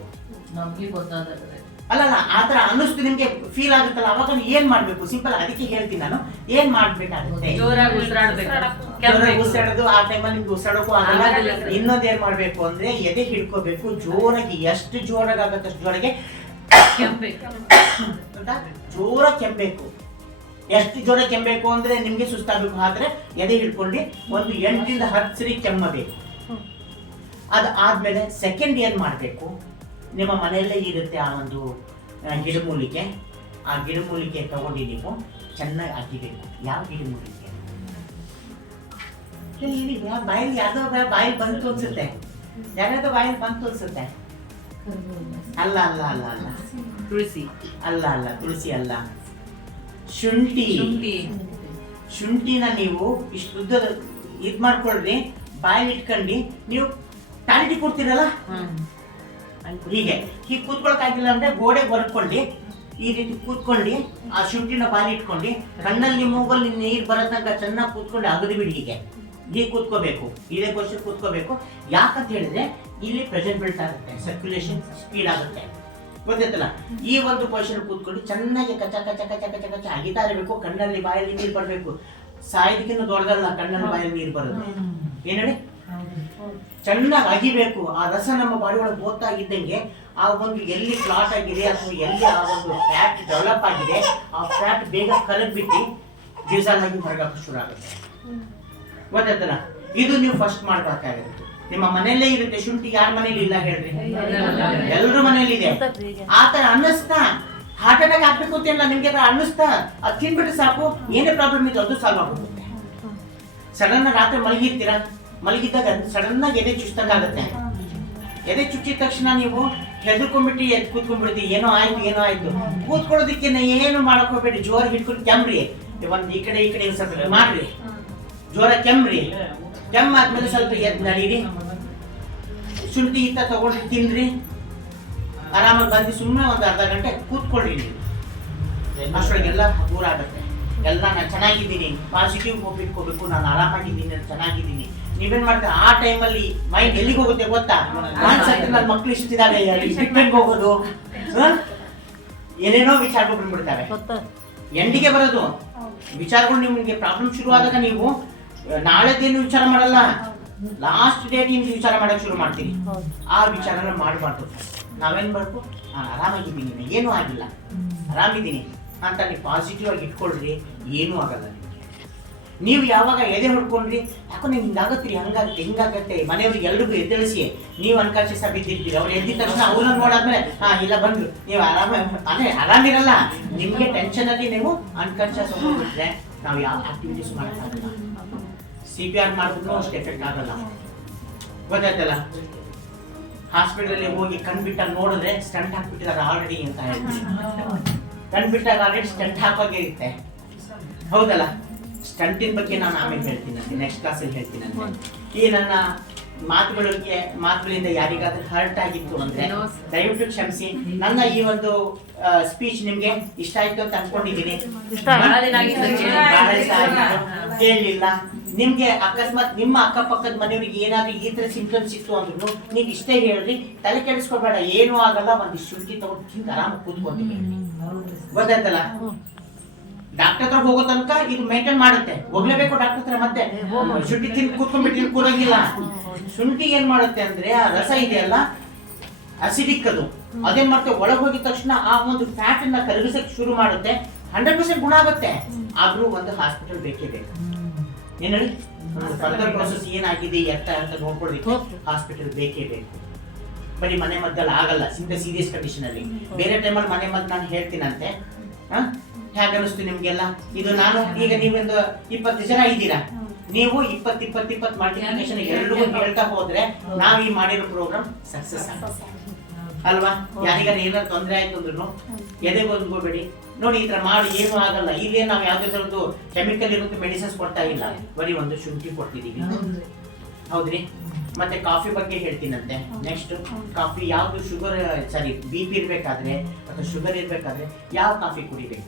ಅಲ್ಲಲ್ಲ, ಆತರ ಅನ್ನಿಸ್ತು ನಿಮ್ಗೆ, ಫೀಲ್ ಆಗುತ್ತಲ್ಲ, ಅವಾಗ ಏನ್ ಮಾಡ್ಬೇಕು? ಸಿಂಪಲ್, ಅದಕ್ಕೆ ಹೇಳ್ತೀನಿ ನಾನು ಏನ್ ಮಾಡ್ಬೇಕಾಗುತ್ತೆ. ಉಸಿರಾಡೋದು ಆ ಟೈಮಲ್ಲಿ ನಿಮ್ಗೆ ಉಸಿರಾಡೋಕು ಆಗಲ್ಲ. ಇನ್ನೊಂದ್ ಏನ್ ಮಾಡ್ಬೇಕು ಅಂದ್ರೆ ಎದೆ ಹಿಡ್ಕೋಬೇಕು ಜೋರಾಗಿ. ಎಷ್ಟು ಜೋರಾಗಿ ಆಗುತ್ತೆ ಅಷ್ಟು ಜೋರಾಗಿ ಜೋರ ಕೆಂಬೇಕು. ಎಷ್ಟು ಜೋರ ಕೆಂಬೇಕು ಅಂದ್ರೆ ನಿಮ್ಗೆ ಸುಸ್ತಾಗಬೇಕು. ಆದ್ರೆ ಎದೆ ಹಿಡ್ಕೊಂಡು ಒಂದು 8 ರಿಂದ 10 ಸರಿ ಕೆಮ್ಮಬೇಕು. ಅದಾದ್ಮೇಲೆ ಸೆಕೆಂಡ್ ಏನ್ ಮಾಡ್ಬೇಕು? ನಿಮ್ಮ ಮನೆಯಲ್ಲೇ ಇರುತ್ತೆ ಆ ಒಂದು ಗಿಡಮೂಲಿಕೆ. ಆ ಗಿಡಮೂಲಿಕೆ ತಗೊಂಡು ನೀವು ಚೆನ್ನಾಗಿ ಅಗಿಬೇಕು. ಯಾವ ಗಿಡಮೂಲಿಕೆ? ಬಾಯಲ್ಲಿ ಯಾವ್ದೋ ಬಾಯಲ್ಲಿ ಬಂತು ಅನ್ಸುತ್ತೆ, ಯಾವ್ಯಾವ್ದೋ ಬಾಯಲ್ಲಿ ಬಂತು ಅನ್ಸುತ್ತೆ. ಅಲ್ಲ ಅಲ್ಲ ಅಲ್ಲ ಅಲ್ಲ ತುಳಸಿ ಅಲ್ಲ ಅಲ್ಲ ತುಳಸಿ ಅಲ್ಲ, ಶುಂಠಿ. ಶುಂಠಿನ ನೀವು ಇಷ್ಟು ಉದ್ದ ಇದ್ ಮಾಡ್ಕೊಳ್ರಿ, ಬಾಯಲ್ಲಿ ಇಟ್ಕೊಂಡು ನೀವು ಟಾನಿಟಿ ಕೊಡ್ತೀರಲ್ಲ, ಹೀಗೆ ಕೂತ್ಕೊಳಕಾಗಿಲ್ಲ ಅಂದ್ರೆ ಗೋಡೆ ಬರ್ಕೊಳ್ಳಿ, ಈ ರೀತಿ ಕೂತ್ಕೊಂಡು ಆ ಶುಂಠಿನ ಬಾಲಿ ಇಟ್ಕೊಂಡು ಕಣ್ಣಲ್ಲಿ ಮೂಗಲ್ಲಿ ನೀರು ಬರೋ ತನಕ ಚೆನ್ನಾಗಿ ಕೂತ್ಕೊಂಡು ಅಗದು ಬಿಡಿ. ಹೀಗೆ ಕೂತ್ಕೋಬೇಕು, ಇದೇ ಪೊಸಿಷನ್ ಕೂತ್ಕೋಬೇಕು. ಯಾಕಂತ ಹೇಳಿದ್ರೆ ಇಲ್ಲಿ ಪ್ರೆಷರ್ ಬಿಲ್ಟ್ ಆಗುತ್ತೆ, ಸರ್ಕ್ಯುಲೇಷನ್ ಸ್ಪೀಡ್ ಆಗುತ್ತೆ, ಗೊತ್ತೈತಲ್ಲ. ಈ ಒಂದು ಪೊಸಿಷನ್ ಕೂತ್ಕೊಂಡು ಚೆನ್ನಾಗಿ ಕಚ ಕಚ ಕಚ ಕಚ ಕಚ ಅಗಿತಾ ಇರಬೇಕು. ಕಣ್ಣಲ್ಲಿ ಬಾಯಲ್ಲಿ ನೀರು ಬರಬೇಕು. ಸಾಯೋದಕ್ಕಿಂತ ದೊಡ್ಡದಲ್ಲ ಕಣ್ಣಲ್ಲಿ ಬಾಯಲ್ಲಿ ನೀರು ಬರೋದು. ಏನ್ ಹೇಳಿ? ಚೆನ್ನಾಗಿ ಅಗಿಬೇಕು. ಆ ರಸ ನಮ್ಮ ಬಾಡಿ ಒಳಗೆ ಗೊತ್ತಾಗಿದ್ದಂಗೆ ಆ ಒಂದು ಎಲ್ಲಿ ಕ್ಲಾಟ್ ಆಗಿದೆ ಅಥವಾ ಎಲ್ಲಿ ಆ ಒಂದು ಫ್ಯಾಟ್ ಡೆವಲಪ್ ಆಗಿದೆ, ಆ ಫ್ಯಾಟ್ ಬೇಗ ಕರಗ್ಬಿಟ್ಟು ಡಿಸಾಲ್ವ್ ಆಗಿ ಹೊರಗಕ್ಕೆ ಶುರು ಆಗುತ್ತೆ, ಗೊತ್ತಾಯ್ತಲ್ಲ. ಇದು ನೀವು ಫಸ್ಟ್ ಮಾಡ್ಬೇಕಾಗುತ್ತೆ. ನಿಮ್ಮ ಮನೆಯಲ್ಲೇ ಇರುತ್ತೆ ಶುಂಠಿ. ಯಾರ ಮನೇಲಿ ಇಲ್ಲ ಹೇಳ್ರಿ? ಎಲ್ರ ಮನೇಲಿ ಇದೆ. ಆತರ ಅನ್ನಿಸ್ತಾ ಹಾರ್ಟ್ ಅಟ್ಯಾಕ್ ಆಗ್ಬೇಕು ಅಂತಿಲ್ಲ ನಿಮ್ಗೆ, ಅನ್ನಿಸ್ತಾ ಅದು ತಿನ್ಬಿಟ್ಟು ಸಾಕು, ಏನೇ ಪ್ರಾಬ್ಲಮ್ ಇದೆ ಅದು ಸಾಲ್ವ್ ಆಗುತ್ತೆ. ಸಡನ್ ರಾತ್ರಿ ಮಲಗಿರ್ತೀರಾ, ಮಲಗಿದ್ದಾಗ ಸಡನ್ ಆಗಿ ಎದೆ ಚುಚ್ಚಿದಂಗಾಗುತ್ತೆ. ಎದೆ ಚುಚ್ಚಿದ ತಕ್ಷಣ ನೀವು ಹೆದರ್ಕೊಂಡ್ಬಿಟ್ಟು ಎದ್ದು ಕೂತ್ಕೊಂಡ್ಬಿಡ್ತೀವಿ. ಏನೋ ಆಯ್ತು. ಕೂತ್ಕೊಳ್ಳೋದಕ್ಕೆ ಏನು ಮಾಡಕ್ ಹೋಗ್ಬೇಡಿ, ಜೋರ ಹಿಡ್ಕೊಂಡು ಕೆಮ್ರಿ. ಒಂದ್ ಈ ಕಡೆ ಸ್ವಲ್ಪ ಮಾಡ್ರಿ, ಜೋರ ಕೆಮ್ರಿ. ಕೆಮ್ಮಾದ್ಮೇಲೆ ಸ್ವಲ್ಪ ಎದ್ದು ನಡೀರಿ. ಶುಂಠಿ ಹಿತ್ತ ತಗೊಂಡು ತಿನ್ರಿ. ಆರಾಮಾಗಿ ಬಂದು ಸುಮ್ಮನೆ ಒಂದು ಅರ್ಧ ಗಂಟೆ ಕೂತ್ಕೊಳ್ರಿ. ನೀವು ಅಷ್ಟೊಳಗೆಲ್ಲ ದೂರ ಆಗುತ್ತೆ. ಎಲ್ಲ ನಾನು ಚೆನ್ನಾಗಿದ್ದೀನಿ, ಪಾಸಿಟಿವ್ ಹೋಗ್ಬೇಕು, ನಾನು ಆರಾಮಾಗಿದ್ದೀನಿ, ನಾನು ಚೆನ್ನಾಗಿದ್ದೀನಿ. ನೀವೇನ್ ಮಾಡ್ತೀರ? ಆ ಟೈಮಲ್ಲಿ ಮೈಂಡ್ ಎಲ್ಲಿಗೆ ಹೋಗುತ್ತೆ ಗೊತ್ತಾ? ನನ್ನ ಮಕ್ಳು ಇಷ್ಟಿದ್ದಾವೆ, ಬಿಟ್ಬಿಟ್ಟು ಹೋಗೋದು, ಏನೇನೋ ವಿಚಾರಗಳು ಬಂದ್ಬಿಡ್ತಾವೆ. ಎಂಡಿಗೆ ಬರೋದು ವಿಚಾರಗಳು. ನಿಮಗೆ ಪ್ರಾಬ್ಲಮ್ ಶುರು ಆದಾಗ ನೀವು ನಾಳೆದೇನು ವಿಚಾರ ಮಾಡಲ್ಲ, ಲಾಸ್ಟ್ ಡೇಟ್ ನಿಮ್ಗೆ ವಿಚಾರ ಮಾಡಕ್ ಶುರು ಮಾಡ್ತೀರಿ. ಆ ವಿಚಾರನ ಮಾಡಬಾರ್ದು. ನಾವೇನ್ ಮಾಡ್ಬೇಕು? ನಾನು ಆರಾಮಾಗಿದ್ದೀನಿ, ಏನೂ ಆಗಿಲ್ಲ, ಆರಾಮಿದ್ದೀನಿ ಅಂತ ನೀವು ಪಾಸಿಟಿವ್ ಆಗಿ ಇಟ್ಕೊಳ್ರಿ. ಏನೂ ಆಗಲ್ಲ ನಿಮಗೆ. ನೀವು ಯಾವಾಗ ಎದೆ ಹೊಡ್ಕೊಂಡ್ರಿ, ಯಾಕೋ ನೀವು ಹಿಂಗಾಗತ್ತೀರಿ, ಹಂಗಾಗುತ್ತೆ, ಹಿಂಗಾಗತ್ತೆ, ಮನೆಯವ್ರಿಗೆ ಎಲ್ರಿಗೂ ಎದ್ದೇಳಿಸಿ ನೀವು ಅನ್ಕಾನ್ಶಿಯಸ್ ಆಗಿ ಬಿದ್ದಿರ್ತೀರಿ. ಅವ್ರು ಎದ್ದಿದ ತಕ್ಷಣ ಅವ್ರನ್ನ ನೋಡಾದ್ಮೇಲೆ ಇಲ್ಲ ಬಂದ್ರು, ನೀವು ಆರಾಮಿರಲ್ಲ. ನಿಮ್ಗೆ ಟೆನ್ಷನ್ ಅಲ್ಲಿ ನೀವು ಅನ್ಕಾನ್ಶಿಯಸ್ ಹೋಗ್ಬಿಟ್ರೆ ನಾವು ಯಾವ ಆಕ್ಟಿವಿಟೀಸ್ ಮಾಡೋಕ್ಕಾಗಲ್ಲ. CPR ಮಾಡಿದ್ರು ಅಷ್ಟು ಎಫೆಕ್ಟ್ ಆಗಲ್ಲ. ಗೊತ್ತಾಯ್ತಲ್ಲ. ಹಾಸ್ಪಿಟಲ್ ಹೋಗಿ ಕಣ್ಬಿಟ್ಟಾಗ ನೋಡಿದ್ರೆ ಸ್ಟಂಟ್ ಹಾಕ್ಬಿಟ್ಟಿದ್ದಾರೆ ಆಲ್ರೆಡಿ ಅಂತ ಹೇಳ್ತೀನಿ. ಕಣ್ಬಿಟ್ಟಾಗ ಆಲ್ರೆಡಿ ಸ್ಟಂಟ್ ಹಾಕೋಗಿರುತ್ತೆ, ಹೌದಲ್ಲ. ಸ್ಟಂಟಿನ ಬಗ್ಗೆ ನಾನು ಆಮೇಲೆ ಹೇಳ್ತೀನಿ, ನೆಕ್ಸ್ಟ್ ಕ್ಲಾಸಲ್ಲಿ ಹೇಳ್ತೀನಿ. ಈ ನನ್ನ ಮಾತುಗಳಿಂದ ಯಾರಿಗಾದ್ರೂ ಹರ್ಟ್ ಆಗಿತ್ತು ಅಂದ್ರೆ ದಯವಿಟ್ಟು ಕ್ಷಮಿಸಿ. ನನ್ನ ಈ ಒಂದು ಸ್ಪೀಚ್ ನಿಮ್ಗೆ ಇಷ್ಟ ಆಯ್ತು ಅಂತ ಅನ್ಕೊಂಡಿದ್ದೀನಿ. ಕೇಳಲಿಲ್ಲ ನಿಮ್ಗೆ, ಅಕಸ್ಮಾತ್ ನಿಮ್ಮ ಅಕ್ಕಪಕ್ಕದ ಮನೆಯವ್ರಿಗೆ ಏನಾದ್ರು ಈ ತರ ಸಿಂಪ್ಟಮ್ಸ್ ಇತ್ತು ಅಂದ್ರೂ ನೀವು ಇಷ್ಟೇ ಹೇಳ್ರಿ, ತಲೆ ಕೆಡಿಸ್ಕೊಬೇಡ, ಏನೂ ಆಗಲ್ಲ. ಒಂದು ಶುಂಠಿ ತಗೊಂಡು ತಿಂದು ಆರಾಮಾಗಿ ಕೂತ್ಕೊಂತೀವಿ, ಗೊತ್ತಾಯ್ತಲ್ಲ. ಡಾಕ್ಟರ್ ಹತ್ರ ಹೋಗೋ ತನಕ ಇದು ಮೇಂಟೈನ್ ಮಾಡುತ್ತೆ, ಹೋಗ್ಲೇಬೇಕು ಡಾಕ್ಟರ್ ಹತ್ರ. ಮತ್ತೆ ಶುಂಠಿ ತಿಂದು ಕೂತ್ಕೊಂಡ್ಬಿಟ್ಟು ಕೂರಂಗಿಲ್ಲ. ಶುಂಠಿ ಏನ್ ಮಾಡುತ್ತೆ ಅಂದ್ರೆ ಆ ರಸ ಇದೆಯಲ್ಲ ಅಸಿಡಿಕ್, ಅದೇನ್ ಮಾಡುತ್ತೆ ಒಳಗೆ ಹೋಗಿದ ತಕ್ಷಣ ಆ ಒಂದು ಫ್ಯಾಟ್ ಅನ್ನ ಕರಗಿಸಕ್ಕೆ ಶುರು ಮಾಡುತ್ತೆ. 100% ಗುಣ ಆಗುತ್ತೆ. ಆದ್ರೂ ಒಂದು ಹಾಸ್ಪಿಟಲ್ ಬೇಕೇ ಬೇಕು. ಏನ್ ಹೇಳಿ, ಫರ್ದರ್ ಪ್ರೋಸೆಸ್ ಏನಾಗಿದೆ ಅಂತ ನೋಡ್ಕೊಳ್ಳಿಕ್ಕೆ ಹಾಸ್ಪಿಟಲ್ ಬೇಕೇ ಬೇಕು. ಬರೀ ಮನೆ ಮದ್ದಲ್ಲಿ ಆಗಲ್ಲ, ಇಂಥ ಸೀರಿಯಸ್ ಕಂಡೀಷನ್ ಅಲ್ಲಿ. ಬೇರೆ ಟೈಮಲ್ಲಿ ಮನೆ ಮದ್ದು ನಾನು ಹೇಳ್ತೀನಂತೆ. ಹೇಗೆ ಅನಿಸ್ತು ನಿಮ್ಗೆಲ್ಲ ಇದು? ನಾನು ಈಗ ನೀವೊಂದು 20 ಜನ ಇದ್ದೀರಾ, ನೀವು 20 ಮಲ್ಟಿಪ್ಲಿಕೇಶನ್ ಎಲ್ರಿಗೂ ಹೇಳ್ತಾ ಹೋದ್ರೆ ನಾವ್ ಈ ಮಾಡಿರೋ ಪ್ರೋಗ್ರಾಮ್ ಸಕ್ಸಸ್ ಅಲ್ವಾ? ಯಾರಿಗಾರ ಏನಾದ್ರು ತೊಂದರೆ ಆಯ್ತು ಅಂದ್ರೂ ಎದೆಗೆ ಒಂದ್ಕೋಬೇಡಿ, ನೋಡಿ ಈ ತರ ಮಾಡಿ ಏನೂ ಆಗಲ್ಲ. ಇಲ್ಲೇ ನಾವು ಯಾವ್ದೇ ತರದ್ದು ಕೆಮಿಕಲ್ ಇರುತ್ತೆ ಮೆಡಿಸಿನ್ಸ್ ಕೊಡ್ತಾ ಇಲ್ಲ, ಬರೀ ಒಂದು ಶುಂಠಿ ಕೊಡ್ತಿದೀವಿ, ಹೌದ್ರಿ. ಮತ್ತೆ ಕಾಫಿ ಬಗ್ಗೆ ಹೇಳ್ತೀನಂತೆ ನೆಕ್ಸ್ಟ್. ಕಾಫಿ ಯಾವ್ದು ಶುಗರ್ BP ಇರ್ಬೇಕಾದ್ರೆ ಅಥವಾ ಶುಗರ್ ಇರ್ಬೇಕಾದ್ರೆ ಯಾವ ಕಾಫಿ ಕುಡಿಬೇಕು?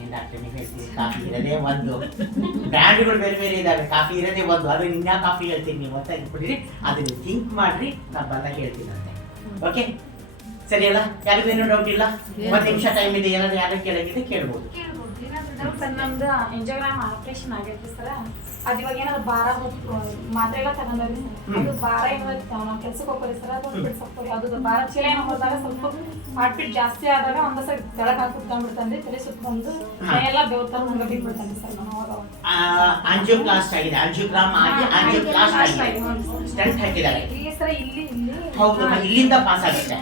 ಏನ್ ಡಾಕ್ಟರ್ ನೀವು ಹೇಳ್ತೀವಿ ಕಾಫಿ ಇರೋದೇ ಒಂದು, ಬ್ರ್ಯಾಂಡ್ಗಳು ಬೇರೆ ಬೇರೆ ಇದಾವೆ, ಕಾಫಿ ಇರೋದೇ ಒಂದು. ಅದು ಇನ್ಯಾ ಕಾಫಿ ಹೇಳ್ತೀನಿ ನೀವು ಅಂತ ಇಟ್ಬಿಟ್ಟಿರಿ, ಅದನ್ನ ಥಿಂಕ್ ಮಾಡ್ರಿ, ನಾನು ಬಂದಾಗ ಹೇಳ್ತೀನಂತೆ. ಓಕೆ ಸರಿ ಅಲ್ಲ? ಯಾರಿಗೂ ಏನೂ ಡೌಟ್ ಇಲ್ಲ? 1 ನಿಮಿಷ ಟೈಮ್ ಇದೆ, ಏನಾದ್ರು ಯಾರು ಕೇಳಂಗಿದೆ ಕೇಳ್ಬೋದು. ನಮ್ದು ಎಂಜೋಗ್ರಾಮ್ ಆಪರೇಷನ್ ಆಗೈತಿ ಸರ್. ಅದ್ ಇವಾಗ ಏನಾದ್ರು ಭಾರ ಮಾತ್ರೆ ಎಲ್ಲ ತಗೊಂಡ್ರಿ ಅದು ಭಾರ ಏನಾದ್ರು ನಾವು ಕೆಲ್ಸಕ್ಕೆ ಹೋಗ್ರಿ ಸರ್, ಅದು ಬಿಡ್ಸಕ್ರಿ. ಅದು ಭಾರ ಚೀಲ ಏನೋ ಹೋದಾಗ ಸ್ವಲ್ಪ ಹಾರ್ಟ್ ಬೀಟ್ ಜಾಸ್ತಿ ಆದಾಗ ಒಂದ ಸರಿ ಕೆಳಗೆ ಹಾಕಿ ಕುತ್ಕೊಂಡ್ಬಿಡ್ತಾನ್ರಿ, ತಲೆ ಸುತ್ತಕೊಂಡು ಎಲ್ಲ ಬೆವ್ತಾರ ಹಂಗ ಬಿಟ್ಬಿಡ್ತಾನೆ ಸರ್. ನಾನು ಆಂಜಿಯೋಪ್ಲಾಸ್ಟ್ ಆಗಿದೆ, ಆಂಜಿಯೋಗ್ರಾಮ್ ಆಗಿ ಆಂಜಿಯೋಪ್ಲಾಸ್ಟ್ ಆಗಿದೆ, ಸ್ಟಂಟ್ ಹಾಕಿದ್ದಾರೆ. ಇಲ್ಲಿ ಸರ್ ಇಲ್ಲಿ ಹೌದು, ಇಲ್ಲಿಂದ ಪಾಸ್ ಆಗುತ್ತೆ,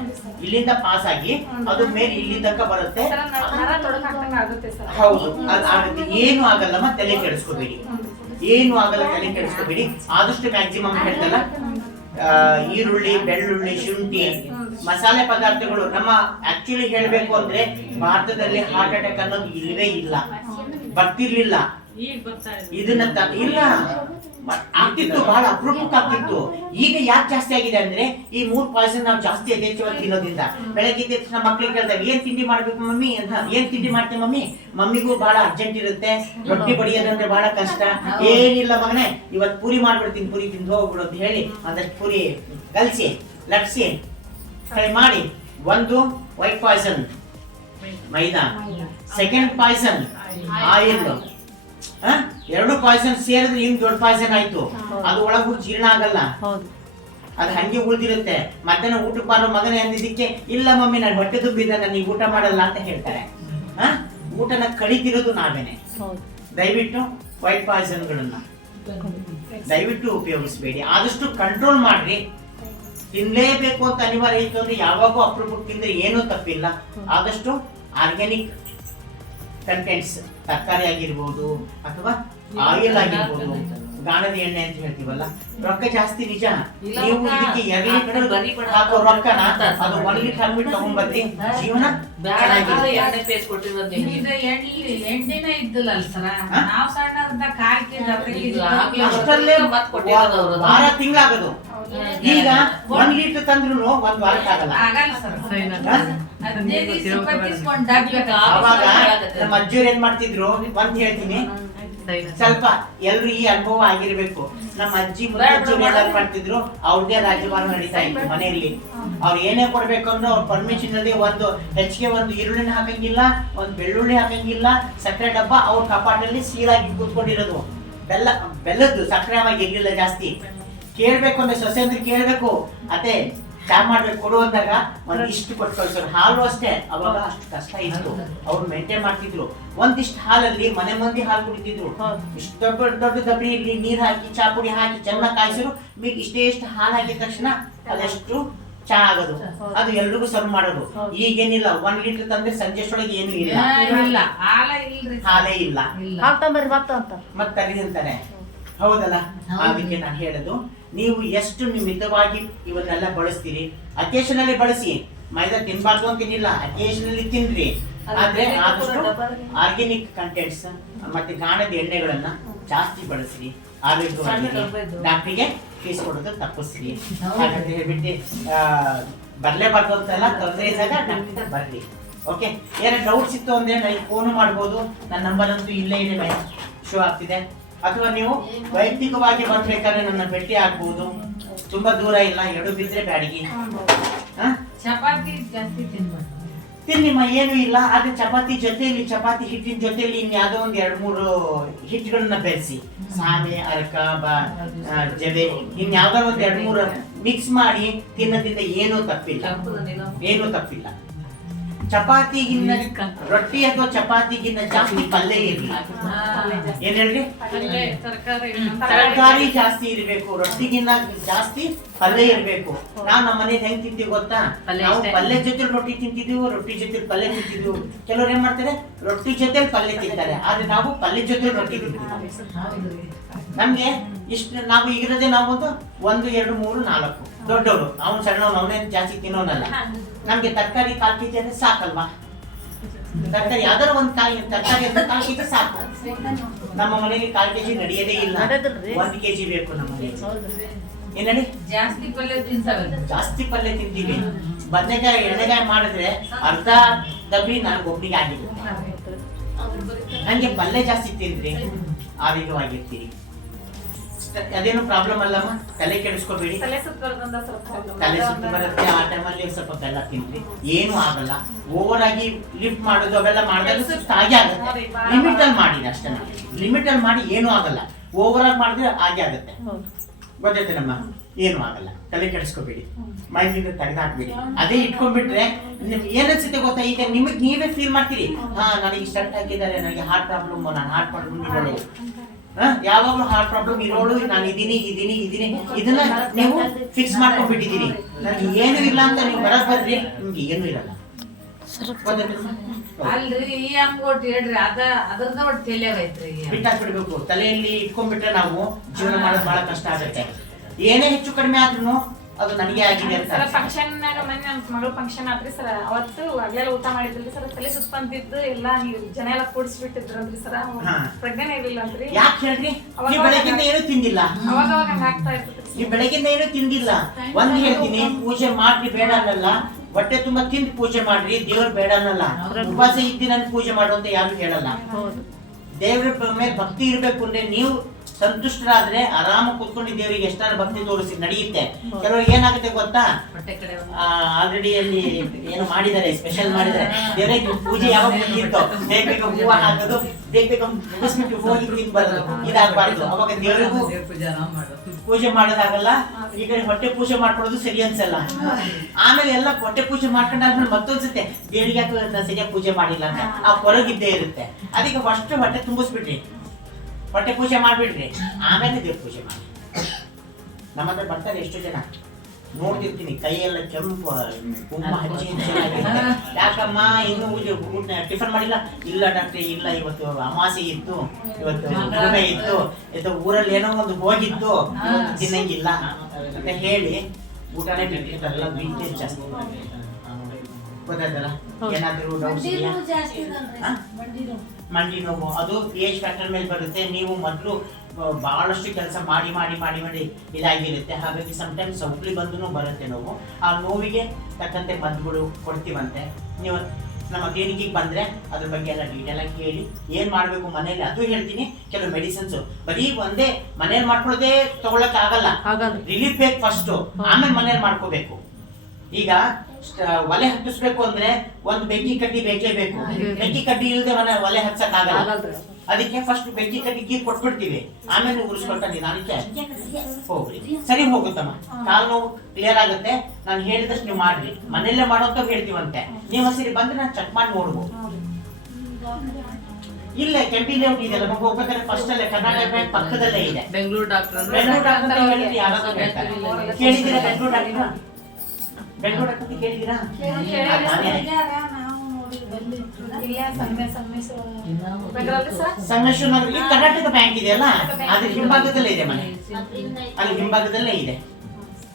ಇಲ್ಲಿಂದ ಪಾಸ್ ಆಗಿ ಅದು ಮೇಲೆ ಇಲ್ಲಿ ತನಕ ಬರುತ್ತೆ. ಹೌದು, ಅದಾಗುತ್ತೆ. ಏನು ಆಗಲ್ಲಮ್ಮ, ತಲೆ ಕೆಡಿಸ್ಕೋಬೇಡಿ, ಏನು ಆಗಲ್ಲ, ತಲೆ ಕೆಡಿಸ್ಕೋಬೇಡಿ. ಆದಷ್ಟು ಮ್ಯಾಕ್ಸಿಮಮ್ ಹೇಳ್ತಲ್ಲ, ಈರುಳ್ಳಿ, ಬೆಳ್ಳುಳ್ಳಿ, ಶುಂಠಿ, ಮಸಾಲೆ ಪದಾರ್ಥಗಳು. ನಮ್ಮ ಆಕ್ಚುಲಿ ಹೇಳ್ಬೇಕು ಅಂದ್ರೆ ಭಾರತದಲ್ಲಿ ಹಾರ್ಟ್ ಅಟ್ಯಾಕ್ ಅನ್ನೋದು ಇಲ್ಲವೇ ಇಲ್ಲ, ಬರ್ತಿರ್ಲಿಲ್ಲ. ಇದನ್ನ ಇಲ್ಲ ಆಗ್ತಿತ್ತು, ಬಹಳ ಅಪರೂಪಕ್ಕೆ ಆಗ್ತಿತ್ತು. ಈಗ ಯಾಕೆ ಜಾಸ್ತಿ ಆಗಿದೆ ಅಂದ್ರೆ ಈ 3 ಪಾಯ್ಸನ್ ನಾವು ಜಾಸ್ತಿ ಯಥೇಚ್ಛವಾಗಿ ತಿನ್ನೋದ್ರಿಂದ. ಬೆಳಗ್ಗೆ ತಕ್ಷಣ ಮಕ್ಳಿಗೆ ಕೇಳ್ದಾಗ ಏನ್ ತಿಂಡಿ ಮಾಡ್ಬೇಕು ಮಮ್ಮಿ ಅಂತ, ಏನ್ ತಿಂಡಿ ಮಾಡ್ತೀವಿ ಮಮ್ಮಿ? ಮಮ್ಮಿಗೂ ಬಹಳ ಅರ್ಜೆಂಟ್ ಇರುತ್ತೆ, ರೊಟ್ಟಿ ಬಡಿಯೋದಂದ್ರೆ ಬಹಳ ಕಷ್ಟ. ಏನಿಲ್ಲ ಮಗನೇ, ಇವತ್ತು ಪೂರಿ ಮಾಡ್ಬಿಡ್ತೀನಿ, ಪೂರಿ ತಿಂದು ಹೋಗ್ಬಿಡು ಅಂತ ಹೇಳಿ ಒಂದಷ್ಟು ಪೂರಿ ಕಲಸಿ ಲಟ್ಸಿ ಫ್ರೈ ಮಾಡಿ. ಒಂದು ವೈಟ್ ಪಾಯ್ಸನ್ ಮೈದಾ, ಸೆಕೆಂಡ್ ಪಾಯ್ಸನ್ ಆಯಿಲ್. 2 ಪಾಯ್ಸನ್ ಸೇರಿದ್ರೆ ಇನ್ ದೊಡ್ಡ ಪಾಯ್ಸನ್ ಆಯ್ತು. ಅದು ಒಳಗೂ ಜೀರ್ಣ ಆಗಲ್ಲ, ಅದು ಹಂಗೆ ಉಳಿದಿರುತ್ತೆ. ಮಧ್ಯಾಹ್ನ ಊಟಕ್ಕೆ ಬರೋ ಮಗನೇ ಅಂದಿದ್ದಕ್ಕೆ ಇಲ್ಲ ಮಮ್ಮಿ ನಾನು ಹೊಟ್ಟೆ ತುಂಬಿದ್ದೆ, ನಾನು ಊಟ ಮಾಡಲ್ಲ ಅಂತ ಹೇಳ್ತಾರೆ. ಊಟನ ಕಡಿತಿರೋದು ನಾವೇನೆ. ದಯವಿಟ್ಟು ವೈಟ್ ಪಾಯ್ಸನ್ಗಳನ್ನ ದಯವಿಟ್ಟು ಉಪಯೋಗಿಸಬೇಡಿ, ಆದಷ್ಟು ಕಂಟ್ರೋಲ್ ಮಾಡ್ರಿ. ತಿನ್ಲೇಬೇಕು ಅಂತ ಅನಿವಾರ್ಯ ಇತ್ತು ಅಂದ್ರೆ ಯಾವಾಗೂ ಅಪರೂಪಕ್ಕೆ ತಿಂದ್ರೆ ಏನೂ ತಪ್ಪಿಲ್ಲ. ಆದಷ್ಟು ಆರ್ಗ್ಯಾನಿಕ್ ಕಂಟೆಂಟ್ಸ್, ತರಕಾರಿ ಆಗಿರ್ಬೋದು ಅಥವಾ ಆಯಿಲ್ ಆಗಿರ್ಬೋದು, ಗಾಣದ ಎಣ್ಣೆ ಅಂತ ಹೇಳ್ತೀವಲ್ಲ. ರೊಕ್ಕ ಜಾಸ್ತಿ ನಿಜ, ನೀವು ಇದಕ್ಕೆ 2 ಲೀಟರ್ ಹಾಕೋ ರೊಕ್ಕನ ಅದು 1 ಲೀಟರ್ ಹಾಕ್ಬಿಟ್ಟು ತಗೊಂಡ್ಬರ್ರಿ, ಜೀವನ ಎಣ್ಣೆನೇ ಇದ್ದಲ್ಲ ಸರ. ನಾವು ಸಣ್ಣ ಅಷ್ಟರಲ್ಲೇ ವಾರ ತಿಂಗಳಾಗದು. ಈಗ 1 ಲೀಟರ್ ತಂದ್ರು 1 ವಾರಕ್ಕೆ ಆಗಲ್ಲ. ಅವಾಗ ನಮ್ಮ ಅಜ್ಜಿಯವ್ರು ಏನ್ ಮಾಡ್ತಿದ್ರು ಅಂತ ಹೇಳ್ತೀನಿ, ಸ್ವಲ್ಪ ಎಲ್ರು ಈ ಅನುಭವ ಆಗಿರ್ಬೇಕು. ನಮ್ಮ ಅಜ್ಜಿ ಮುತ್ತಜ್ಜಿಯವ್ರು ಮಾಡ್ತಿದ್ರು, ಅವ್ರದೇ ರಾಜ್ಯಭಾರ ನಡೀತಾ ಇತ್ತು ಮನೆಯಲ್ಲಿ. ಅವ್ರು ಏನೇ ಕೊಡ್ಬೇಕು ಅಂದ್ರೆ ಅವ್ರ ಪರ್ಮಿಷನ್ ಅಲ್ಲಿ ಒಂದು ಹೆಚ್ಚಿಗೆ ಒಂದು ಈರುಳ್ಳಿನ ಹಾಕಂಗಿಲ್ಲ, ಒಂದು ಬೆಳ್ಳುಳ್ಳಿ ಹಾಕಂಗಿಲ್ಲ, ಸಕ್ಕರೆ ಡಬ್ಬ ಅವ್ರ ಕಪಾಟಲ್ಲಿ ಸೀಲಾಗಿ ಕೂತ್ಕೊಂಡಿರೋದು. ಬೆಲ್ಲದ್ದು ಸಕ್ಕರೆ ಅವಾಗ ಇರ್ಲಿಲ್ಲ ಜಾಸ್ತಿ. ಕೇಳ್ಬೇಕು ಅಂದ್ರೆ ಸೊಸೆ ಅಂದ್ರೆ ಕೇಳ್ಬೇಕು, ಅದೇ ಚಾ ಮಾಡ್ಬೇಕು ಕೊಡು ಅಂದಾಗ ಒಂದಿಷ್ಟು ಕೊಟ್ಟು ಕಳ್ಸೋರು. ಹಾಲು ಅಷ್ಟೇ, ಅವಾಗ ಅಷ್ಟು ಕಷ್ಟ ಇತ್ತು, ಅವ್ರು ಮೇಂಟೈನ್ ಮಾಡ್ತಿದ್ರು. ಒಂದಿಷ್ಟು ಹಾಲಲ್ಲಿ ಮನೆ ಮಂದಿ ಹಾಲು ಕುಡಿತಿದ್ರು. ಇಷ್ಟು ದೊಡ್ಡ ದಬ್ಬರಿಯಲ್ಲಿ ನೀರ್ ಹಾಕಿ ಚಾ ಪುಡಿ ಹಾಕಿ ಚೆನ್ನಾಗಿ ಕಾಯಿಸಿದ್ರು. మీకు ಇಷ್ಟು ಹಾಲು ಹಾಕಿದ ತಕ್ಷಣ ಅದೆಷ್ಟು ಚಾ ಆಗೋದು, ಅದು ಎಲ್ರಿಗೂ ಸರ್ವ್ ಮಾಡೋದು. ಈಗೇನಿಲ್ಲ, 1 ಲೀಟರ್ ತಂದ್ರೆ ಸಂಜೆಷ್ಟೊಳಗೆ ಏನು ಇಲ್ಲ, ಹಾಲೇ ಇಲ್ಲ. ಮತ್ತೆ ತರಿ ಅಂತಾನೆ ಹೌದಲ್ಲ, ಅದಕ್ಕೆ ನಾನು ಹೇಳೋದು ನೀವು ಎಷ್ಟು ಮಿತವಾಗಿ ಇವನ್ನೆಲ್ಲ ಬಳಸ್ತೀರಿ. ಅಕೇಶನಲ್ಲಿ ಬಳಸಿ, ಮೈದಾ ತಿನ್ಬಾರ್ದು ಅಂತೀನಿಲ್ಲ, ಅಕೇಶನಲ್ಲಿ ತಿನ್ರಿ. ಆದ್ರೆ ಆದಷ್ಟು ಆರ್ಗ್ಯಾನಿಕ್ ಕಂಟೆಂಟ್ಸ್ ಮತ್ತೆ ಗಾಣದ ಎಣ್ಣೆಗಳನ್ನ ಜಾಸ್ತಿ ಬಳಸ್ರಿ. ಆರೋಗ್ಯವಾಗಿ ಡಾಕ್ಟ್ರಿಗೆ ಫೀಸ್ ಕೊಡೋದು ತಪ್ಪಿಸ್ರಿ. ಹಾಗಂತ ಹೇಳ್ಬಿಟ್ಟು ಬರ್ಲೇಬಾರ್ದು ಅಂತೆಲ್ಲ ತೊಂದರೆ ಇದ್ದಾಗ ಡಾಕ್ಟರ್ ಬರ್ರಿ. ಓಕೆ, ಏನೋ ಡೌಟ್ಸ್ ಇತ್ತು ಅಂದ್ರೆ ನನಗೆ ಫೋನ್ ಮಾಡ್ಬೋದು. ನನ್ನ ನಂಬರ್ ಅಂತೂ ಇಲ್ಲೇ ಇದೆ, ಶೋ ಆಗ್ತಿದೆ. ಅಥವಾ ನೀವು ವೈಯಕ್ತಿಕವಾಗಿ ಬರ್ಬೇಕಾದ್ರೆ ನನ್ನ ಭೇಟಿ ಆಗ್ಬಹುದು. ತುಂಬಾ ದೂರ ಇಲ್ಲ, ಎಡು ಬಿದ್ರೆ ಬ್ಯಾಡಿಗೆ. ಚಪಾತಿ ಜಾಸ್ತಿ ತಿನ್ಬಾರ್ದು. ತಿನ್ನಿಮ್ಮ, ಏನು ಇಲ್ಲ. ಆದ್ರೆ ಚಪಾತಿ ಜೊತೆಯಲ್ಲಿ, ಚಪಾತಿ ಹಿಟ್ಟಿನ ಜೊತೆಯಲ್ಲಿ ಇನ್ಯಾವುದೋ ಒಂದು 2-3 ಹಿಟ್ಟುಗಳನ್ನ ಬೆರೆಸಿ, ಸಾಮೆ, ಅರ್ಕ, ಜವೆ, ಇನ್ಯಾವ್ದಾದ್ರು ಒಂದು 2-3 ಮಿಕ್ಸ್ ಮಾಡಿ ತಿನ್ನೋದ್ರಿಂದ ಏನೂ ತಪ್ಪಿಲ್ಲ, ಏನೂ ತಪ್ಪಿಲ್ಲ. ಚಪಾತಿಗಿನ್ನ ರೊಟ್ಟಿ ಅಥವಾ ಚಪಾತಿಗಿನ್ನ ಜಾಸ್ತಿ ಪಲ್ಯ ಇರಲಿ. ಏನ್ ಹೇಳ್ರಿ? ತರಕಾರಿ ಜಾಸ್ತಿ ಇರಬೇಕು, ರೊಟ್ಟಿಗಿನ್ನ ಜಾಸ್ತಿ ಪಲ್ಯ ಇರಬೇಕು. ನಾವು ನಮ್ಮ ಮನೇಲಿ ಹೆಂಗ್ ತಿಂತೀವಿ ಗೊತ್ತಾ? ನಾವು ಪಲ್ಯ ಜೊತೆ ರೊಟ್ಟಿ ತಿಂತಿದ್ವಿ, ರೊಟ್ಟಿ ಜೊತೆ ಪಲ್ಯ ತಿಂತಿದ್ವಿ. ಕೆಲವ್ರು ಏನ್ ಮಾಡ್ತಾರೆ, ರೊಟ್ಟಿ ಜೊತೆ ಪಲ್ಯ ತಿಂತಾರೆ. ಆದ್ರೆ ನಾವು ಪಲ್ಯ ಜೊತೆ ರೊಟ್ಟಿ ತಿಂತೀವಿ. ನಮ್ಗೆ ಇಷ್ಟು ನಾವು ಈಗಿರೋದೇ ನಾವು 1, 2, 3, 4 ದೊಡ್ಡವರು. ಅವ್ನು ಸಣ್ಣವನು, ಅವನೇನು ಜಾಸ್ತಿ ತಿನ್ನೋನಲ್ಲ. ನಮ್ಗೆ ತರಕಾರಿ 1/4 kg ಅಂದ್ರೆ ಸಾಕಲ್ವಾ? ತರಕಾರಿ ಯಾವ್ದಾರ ಒಂದು ತರಕಾರಿ ಅಂದ್ರೆ 1/4 kg ಸಾಕು. ನಮ್ಮ ಮನೇಲಿ 1/4 kg ನಡೆಯದೇ ಇಲ್ಲ, 1 kg ಬೇಕು ನಮ್ಮ ಮನೇಲಿ. ಏನೇಳಿ? ಜಾಸ್ತಿ ಪಲ್ಯ ತಿಂತಾವೆ, ಜಾಸ್ತಿ ಪಲ್ಯ ತಿಂತೀವಿ. ಬದನೆಕಾಯಿ ಎಣ್ಣೆಗಾಯಿ ಮಾಡಿದ್ರೆ ಅರ್ಧ ಡಬ್ಬಿ ನನಗೊಬ್ನಿಗೆ ಆಗಿರುತ್ತೆ. ನಂಗೆ ಪಲ್ಯ ಜಾಸ್ತಿ ತಿಂದ್ರಿ, ಆರೋಗ್ಯವಾಗಿರ್ತೀರಿ. ಅದೇನು ಪ್ರಾಬ್ಲಮ್ ಅಲ್ಲಮ್ಮ, ತಲೆ ಕೆಡಿಸ್ಕೋಬೇಡಿ. ತಲೆ ಸುತ್ತು ಬರುತ್ತೆ, ಆ ಟೈಮಲ್ಲಿ ಸ್ವಲ್ಪ ಬೆಲ್ಲ ತಿನ್ರಿ, ಏನು ಆಗಲ್ಲ. ಓವರ್ ಆಗಿ ಲಿಫ್ಟ್ ಮಾಡೋದು ಅವೆಲ್ಲ ಮಾಡಿದ್ರೆ ಸುಸ್ತು ಆಗೇ ಆಗುತ್ತೆ. ಲಿಮಿಟ್ ಅಲ್ಲಿ ಮಾಡಿ ಅಷ್ಟೇ, ಲಿಮಿಟ್ ಅಲ್ಲಿ ಮಾಡಿ ಏನೂ ಆಗಲ್ಲ. ಓವರ್ ಆಗಿ ಮಾಡಿದ್ರೆ ಹಾಗೆ ಆಗುತ್ತೆ. ಗೊತ್ತೈತೆ ನಮ್ಮ, ಏನು ಆಗಲ್ಲ. ತಲೆ ಕೆಡಿಸ್ಕೋಬೇಡಿ, ಮೈಂಡಿಂದ ತೆಗೆದಾಕ್ಬೇಡಿ. ಅದೇ ಇಟ್ಕೊಂಡ್ಬಿಟ್ರೆ ನಿಮ್ಗೆ ಏನನ್ಸುತ್ತೆ ಗೊತ್ತಾ? ಈಗ ನಿಮಗೆ ನೀವೇ ಫೀಲ್ ಮಾಡ್ತೀರಿ, ನನಗೆ ಸ್ಟಂಟ್ ಹಾಕಿದ್ದಾರೆ, ನನಗೆ ಹಾರ್ಟ್ ಪ್ರಾಬ್ಲಮ್, ನಾನು ಹಾರ್ಟ್ ಪ್ರಾಬ್ಲಮ್ ಇರೋಳು, ಯಾವಾಗ್ಲೂ ಹಾರ್ಟ್ ಪ್ರಾಬ್ಲಮ್ ಇರೋಳು, ನಾನು ಇದೀನಿ. ಇದನ್ನ ನೀವು ಫಿಕ್ಸ್ ಮಾಡ್ಕೊಂಡ್ಬಿಟ್ಟಿದ್ದೀರಿ. ನನಗೆ ಏನು ಇಲ್ಲ ಅಂತ ನೀವು ಬರಕ್ ಬರ್ರಿ, ನಿಮ್ಗೆ ಏನು ಇರಲ್ಲ. ಅಲ್ರಿ ಈ ಅಂಗೋಟ್ ಹೇಳ್ರಿ, ಅದ್ರದ ಒಟ್ಟು ತಲೆಯಾಗೈತ್ರಿ. ಬಿಟ್ಟಾಕ್ಬಿಡ್ಬೇಕು. ತಲೆಯಲ್ಲಿ ಇಟ್ಕೊಂಡ್ಬಿಟ್ರೆ ನಾವು ಜೀವನ ಮಾಡೋದು ಬಹಳ ಕಷ್ಟ ಆಗುತ್ತೆ. ಏನೇ ಹೆಚ್ಚು ಕಡಿಮೆ ಆದ್ರೂ ಅದು ನನಗೆ ಆಗಿದೆ ಅಂತ. ಫಂಕ್ಷನ್ ಮೊನ್ನೆ ನಮ್ಮ ಮಗಳ ಫಂಕ್ಷನ್ ಆತ್ರಿ ಸರ್. ಅವತ್ತು ಆಗ್ಲೆಲ್ಲ ಊಟ ಮಾಡಿದ್ರಿ ಸರ್, ತಲೆ ಸುಸ್ಪಂದಿದ್ದು ಎಲ್ಲ ನೀವು ಜನ ಎಲ್ಲ ಕೂಡಿಸ್ಬಿಟ್ಟಿದ್ರಲ್ರಿ ಸರ್. ಪ್ರಜ್ಞೆ ಇರ್ಲಿಲ್ಲ ಅಂತ್ರಿ. ಯಾಕೆ ಹೇಳ್ರಿ? ಈ ಬೆಳಗಿಂದ ಏನು ತಿಂದಿಲ್ಲ, ಅವಾಗ ಆಗ್ತಾ ಇರ್ತದೆ. ಈ ಬೆಳಗಿಂದ ಏನು ತಿಂದಿಲ್ಲ. ಒಂದ್ ಹೇಳ್ತೀನಿ, ಪೂಜೆ ಮಾಡ್ರಿ ಬೇಡ ಅನ್ನಲ್ಲ, ಹೊಟ್ಟೆ ತುಂಬಾ ತಿಂದು ಪೂಜೆ ಮಾಡ್ರಿ, ದೇವ್ರು ಬೇಡ ಅನ್ನಲ್ಲ. ಉಪವಾಸ ಇದ್ದಿ ನನ್ ಪೂಜೆ ಮಾಡು ಅಂತ ಯಾರು ಹೇಳಲ್ಲ. ದೇವ್ರ ಮೇಲೆ ಭಕ್ತಿ ಇರ್ಬೇಕು ಅಂದ್ರೆ ನೀವು ಸಂತುಷ್ಟರಾದ್ರೆ ಆರಾಮ ಕೂತ್ಕೊಂಡು ದೇವರಿಗೆ ಎಷ್ಟಾರು ಭಕ್ತಿ ತೋರಿಸಿ ನಡೆಯುತ್ತೆ. ಕೆಲವ್ರಿಗೆ ಏನಾಗುತ್ತೆ ಗೊತ್ತಾ, ಆಲ್ರೆಡಿ ಅಲ್ಲಿ ಏನು ಮಾಡಿದ್ದಾರೆ, ಸ್ಪೆಷಲ್ ಮಾಡಿದ್ದಾರೆ, ದೇವರಿಗೆ ಪೂಜೆ ಯಾವಾಗ ಮುಗಿಯುತ್ತೋ ಬೇಗ ಹೂವ ಹಾಕೋದು, ಬೇಗ ಮುಗಿಸ್ಬಿಟ್ಟು ಹೋಗಿ ತಿನ್ಬಾರ್ದು, ಇದಾಗಬಾರ್ದು. ಅವಾಗ ದೇವರಿಗೂ ಪೂಜೆ ಮಾಡೋದಾಗಲ್ಲ. ಈ ಕಡೆ ಹೊಟ್ಟೆ ಪೂಜೆ ಮಾಡ್ಕೊಳ್ಳೋದು ಸರಿ ಅನ್ಸಲ್ಲ. ಆಮೇಲೆ ಎಲ್ಲ ಹೊಟ್ಟೆ ಪೂಜೆ ಮಾಡ್ಕೊಂಡಾದ್ಮೇಲೆ ಮತ್ತೊಂದ್ಸತ್ತೆ ದೇವರಿಗೆ ಯಾಕೆ ಸರಿಯಾಗಿ ಪೂಜೆ ಮಾಡಿಲ್ಲ ಅಂತ ಆ ಹೊರಗಿದ್ದೇ ಇರುತ್ತೆ. ಅದಕ್ಕೆ ಫಸ್ಟ್ ಹೊಟ್ಟೆ ತುಂಬಿಸ್ಬಿಡ್ರಿ, ಹೊಟ್ಟೆ ಪೂಜೆ ಮಾಡ್ಬಿಡ್ರಿ, ಆಮೇಲೆ ದೇವ್ರ ಪೂಜೆ ಮಾಡಿ. ನಮ್ಮ ಹತ್ರ ಬರ್ತಾರೆ ಎಷ್ಟು ಜನ ನೋಡ್ತಿರ್ತೀನಿ, ಕೈಯೆಲ್ಲ ಕೆಂಪು ಕುಂಕುಮ ಹಚ್ಚಿ ಚೆನ್ನಾಗಿರುತ್ತೆ. ಯಾಕಮ್ಮ ಇನ್ನೂ ಟಿಫನ್ ಮಾಡಿಲ್ಲ? ಇಲ್ಲ ಡಾಕ್ಟ್ರೆ, ಇಲ್ಲ ಇವತ್ತು ಅಮಾಸೆ ಇತ್ತು, ಇವತ್ತು ಹುಣ್ಣಿಮೆ ಇತ್ತು, ಇವತ್ತು ಊರಲ್ಲಿ ಏನೋ ಒಂದು ಹೋಗಿತ್ತು, ಇವತ್ತು ತಿನ್ನಂಗಿಲ್ಲ ಅಂತ ಹೇಳಿ ಊಟನೇ ಬಿಟ್ಟಿರ್ತಾರಲ್ಲ. ವೀಕೆಂಡ್ ಜಾಸ್ತಿ ಗೊತ್ತಾಯ್ತಲ್ಲ. ಏನಾದರೂ ಡೌಟ್ಸ್ ಇದೆಯಾ? ಮಂಡಿ ನೋವು ಅದು ಏಜ್ ಫ್ಯಾಕ್ಟರ್ ಮೇಲೆ ಬರುತ್ತೆ. ನೀವು ಮೊದಲು ಬಹಳಷ್ಟು ಕೆಲಸ ಮಾಡಿ ಮಾಡಿ ಮಾಡಿ ಮಾಡಿ ಇದಾಗಿರುತ್ತೆ. ಹಾಗಾಗಿ ಸಮ್ಟೈಮ್ಸ್ ಸೌಕ್ಲಿ ಬಂದು ಬರುತ್ತೆ ನೋವು. ಆ ನೋವಿಗೆ ತಕ್ಕಂತೆ ಮದ್ದುಗಳು ಕೊಡ್ತೀವಂತೆ. ನೀವು ನಮ್ಮ ಕ್ಲಿನಿಕ್ಗೆ ಬಂದರೆ ಅದ್ರ ಬಗ್ಗೆ ಎಲ್ಲ ಡೀಟೇಲ್ ಆಗಿ ಕೇಳಿ ಏನು ಮಾಡಬೇಕು ಮನೇಲಿ ಅದು ಹೇಳ್ತೀನಿ. ಕೆಲವು ಮೆಡಿಸಿನ್ಸು ಬರೀ ಒಂದೇ ಮನೇಲಿ ಮಾಡ್ಕೊಳ್ಳೋದೇ ತಗೊಳಕ್ ಆಗಲ್ಲ, ರಿಲೀಫ್ ಬೇಕು ಫಸ್ಟು, ಆಮೇಲೆ ಮನೇಲಿ ಮಾಡ್ಕೋಬೇಕು. ಈಗ ಒಲೆ ಹತ್ತಿಸ್ಬೇಕು ಅಂದ್ರೆ ಒಂದು ಬೆಂಕಿ ಕಡ್ಡಿ ಬೇಕೇ ಬೇಕು. ಬೆಂಕಿ ಕಡ್ಡಿ ಇಲ್ಲದೆ ಒಲೆ ಹಚ್ಚಕ್ ಆಗಲ್ಲ. ಅದಕ್ಕೆ ಫಸ್ಟ್ ಬೆಂಕಿ ಕಡ್ಡಿ ಗೀರ್ ಕೊಟ್ಬಿಡ್ತೀವಿ, ಆಮೇಲೆ ಉರಿಸ್ಕೊಳ್ತಾ ನಿಧಾನಕ್ಕೆ ಹೋಗ್ರಿ, ಸರಿ ಹೋಗುತ್ತಮ್ಮ. ಕಾಲು ನೋವು ಕ್ಲಿಯರ್ ಆಗುತ್ತೆ. ನಾನು ಹೇಳಿದಷ್ಟು ನೀವು ಮಾಡ್ರಿ, ಮನೆಯಲ್ಲೇ ಮಾಡೋಂತ ಹೇಳ್ತೀವಂತೆ. ನೀವು ಸರಿ ಬಂದ್ರೆ ನಾನು ಚೆಕ್ ಮಾಡಿ ನೋಡ್ಬೋದು. ಇಲ್ಲೇ ಕೆಂಪಿ ಲೇಔಟ್ ಇದೆಯಲ್ಲ, ನಮಗೆ ಹೋಗ್ಬೇಕಾದ್ರೆ ಫಸ್ಟ್ ಅಲ್ಲೇ ಕರ್ನಾಟಕ ಬ್ಯಾಂಕ್ ಪಕ್ಕದಲ್ಲೇ ಇದೆ. ಬೆಂಗಳೂರು ಡಾಕ್ಟರ್ ಅಂತ ಹೇಳಿದ್ರೆ ಯಾರಾದ್ರೂ ಹೇಳ್ತಾರೆ. ಕೇಳಿದ್ದೀರಾ ಬೆಂಗಳೂರು ಡಾಕ್ಟರ್? ಬೆಂಗಳೂರು ಡಾಕ್ಟರ್ ಕೇಳಿದ್ದೀರಾ? ಇಲ್ಲೇ ಸಂಗಮೇಶ್ವರ ಬೆಂಗಳೂರಲ್ಲಿ ಸರ್ ಸಂಗಮೇಶ್ವರ ನಗರ ಈ ಕರ್ನಾಟಕ ಬ್ಯಾಂಕ್ ಇದೆಯಲ್ಲ ಅದ್ರ ಹಿಂಭಾಗದಲ್ಲೇ ಇದೆ ಮನೆ, ಅಲ್ಲಿ ಹಿಂಭಾಗದಲ್ಲೇ ಇದೆ.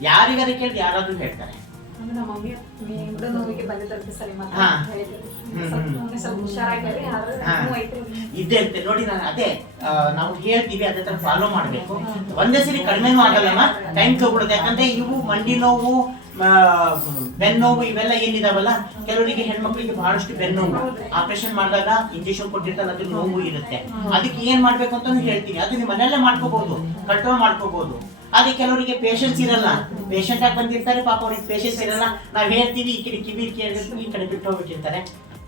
ಯಾರಿಗಾರ ಕೇಳಿ ಯಾರಾದ್ರೂ ಹೇಳ್ತಾರೆ. ಅಂದ್ರೆ ನಮ್ಮ ಮಮ್ಮಿ ನೋವಿಗೆ ಬಂದಿದ್ದಕ್ಕೆ ಸರಿ ಹಾ. ಸ್ವಲ್ಪ ಹುಷಾರಾಗ್ಯಾರಿ ಆದ್ರೆ ನೋವು ಐತ್ರಿ. ಇದೆ ಅಂತ ನೋಡಿ. ನಾನು ಅದೇ ನಾವು ಹೇಳ್ತೀವಿ ಅದೇ ತರ ಫಾಲೋ ಮಾಡ್ಬೇಕು. ಒಂದೇ ಸರಿ ಕಡಿಮೆನೂ ಆಗಲ್ಲಮ್ಮ, ಟೈಮ್ ತಗೊಳುತ್ತೆ. ಯಾಕಂದ್ರೆ ಇವು ಮಂಡಿ ನೋವು, ಬೆನ್ನೋವು ಇವೆಲ್ಲ ಏನಿದಾವಲ್ಲ, ಕೆಲವರಿಗೆ ಹೆಣ್ಮಕ್ಳಿಗೆ ಬಹಳಷ್ಟು ಬೆನ್ನೋವು ಆಪರೇಷನ್ ಮಾಡಿದಾಗ ಇಂಜೆಕ್ಷನ್ ಕೊಟ್ಟಿರ್ತಾರೆ, ಅದ್ರ ನೋವು ಇರುತ್ತೆ. ಅದಕ್ಕೆ ಏನ್ ಮಾಡ್ಬೇಕು ಅಂತ ಹೇಳ್ತೀನಿ. ಅದು ನೀವು ಮನೆಯಲ್ಲೇ ಮಾಡ್ಕೋಬಹುದು, ಕಂಟ್ರೋಲ್ ಮಾಡ್ಕೋಬಹುದು. ಅದೇ ಕೆಲವರಿಗೆ ಪೇಷನ್ಸ್ ಇರಲ್ಲ, ಪೇಷಂಟ್ ಆಗಿ ಬಂದಿರ್ತಾರೆ, ಪಾಪ ಅವ್ರಿಗೆ ಪೇಷನ್ಸ್ ಇರಲ್ಲ. ನಾವ್ ಹೇಳ್ತೀವಿ ಈ ಕಡೆ ಕಿವಿ ಈ ಕಡೆ ಬಿಟ್ಟು ಹೋಗ್ಬಿಟ್ಟಿರ್ತಾರೆ.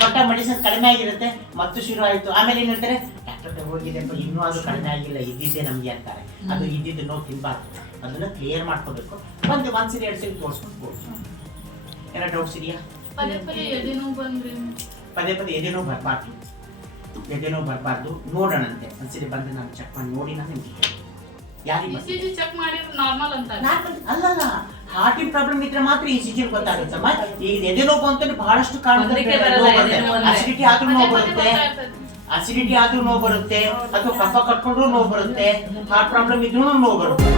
ಕೊಟ್ಟ ಮೆಡಿಸಿನ್ ಕಡಿಮೆ ಆಗಿರುತ್ತೆ, ಮತ್ತು ಶುರು ಆಯ್ತು. ಆಮೇಲೆ ಏನ್ ಹೇಳ್ತಾರೆ, ಡಾಕ್ಟರ್ ಹೋಗಿದೆಪ್ಪ ಇನ್ನೂ ಅದು ಕಡಿಮೆ ಆಗಿಲ್ಲ, ಇದ್ದಿದ್ದೆ ನಮ್ಗೆ ಅಂತಾರೆ. ಅದು ಇದ್ದಿದ್ದು ನೋವು ತಿನ್ಬಾರ್ದು, ಅದನ್ನ ಕ್ಲಿಯರ್ ಮಾಡ್ಕೋಬೇಕು. ಒಂದ್ಸರಿ 2 ಸರಿ ತೋರಿಸ್ಕೊಂಡು ಏನೋ ಡೌಟ್ಸ್ ಇದೆಯಾ? ಪದೇ ಪದೇ ಎದೆನೋವು ಬಂದ್ರೆ ಪದೇ ಪದೇ ಎದೆನೋವು ಬರಬಾರ್ದು, ಎದೆನೋವು ಬರಬಾರ್ದು. ನೋಡೋಣಂತೆ ಒಂದ್ಸರಿ ಬಂದು ನಾನು ಚೆಕ್ ಮಾಡಿ ನೋಡಿ ನಾನು ನಿಮ್ಗೆ ಹೇಳ್ತೀನಿ. ಯಾರಿಗೆ ಇಸಿಜಿ ಚೆಕ್ ಮಾಡಿದ್ರೆ ನಾರ್ಮಲ್ ಅಂತ ಅಲ್ಲಲ್ಲ, ಹಾರ್ಟಿನ ಪ್ರಾಬ್ಲಮ್ ಇದ್ರೆ ಮಾತ್ರ ಇಸಿಜಿ ಗೊತ್ತಾಗುತ್ತಮ್ಮ. ಈಗ ಎದೆನೋವು ಅಂತಂದ್ರೆ ಬಹಳಷ್ಟು ಒಂದಕ್ಕೆ ಬರಲ್ಲ, ಎದೆನೋವು ಅಂದ್ರೆ. ಅಸಿಡಿಟಿ ಆದ್ರೂ ನೋವು ಬರುತ್ತೆ, ಅಸಿಡಿಟಿ ಆದ್ರೂ ನೋವು ಬರುತ್ತೆ, ಅಥವಾ ಕಫ ಕಟ್ಕೊಂಡ್ರು ನೋವು ಬರುತ್ತೆ, ಹಾರ್ಟ್ ಪ್ರಾಬ್ಲಮ್ ಇದ್ರೂ ನೋವು ಬರುತ್ತೆ.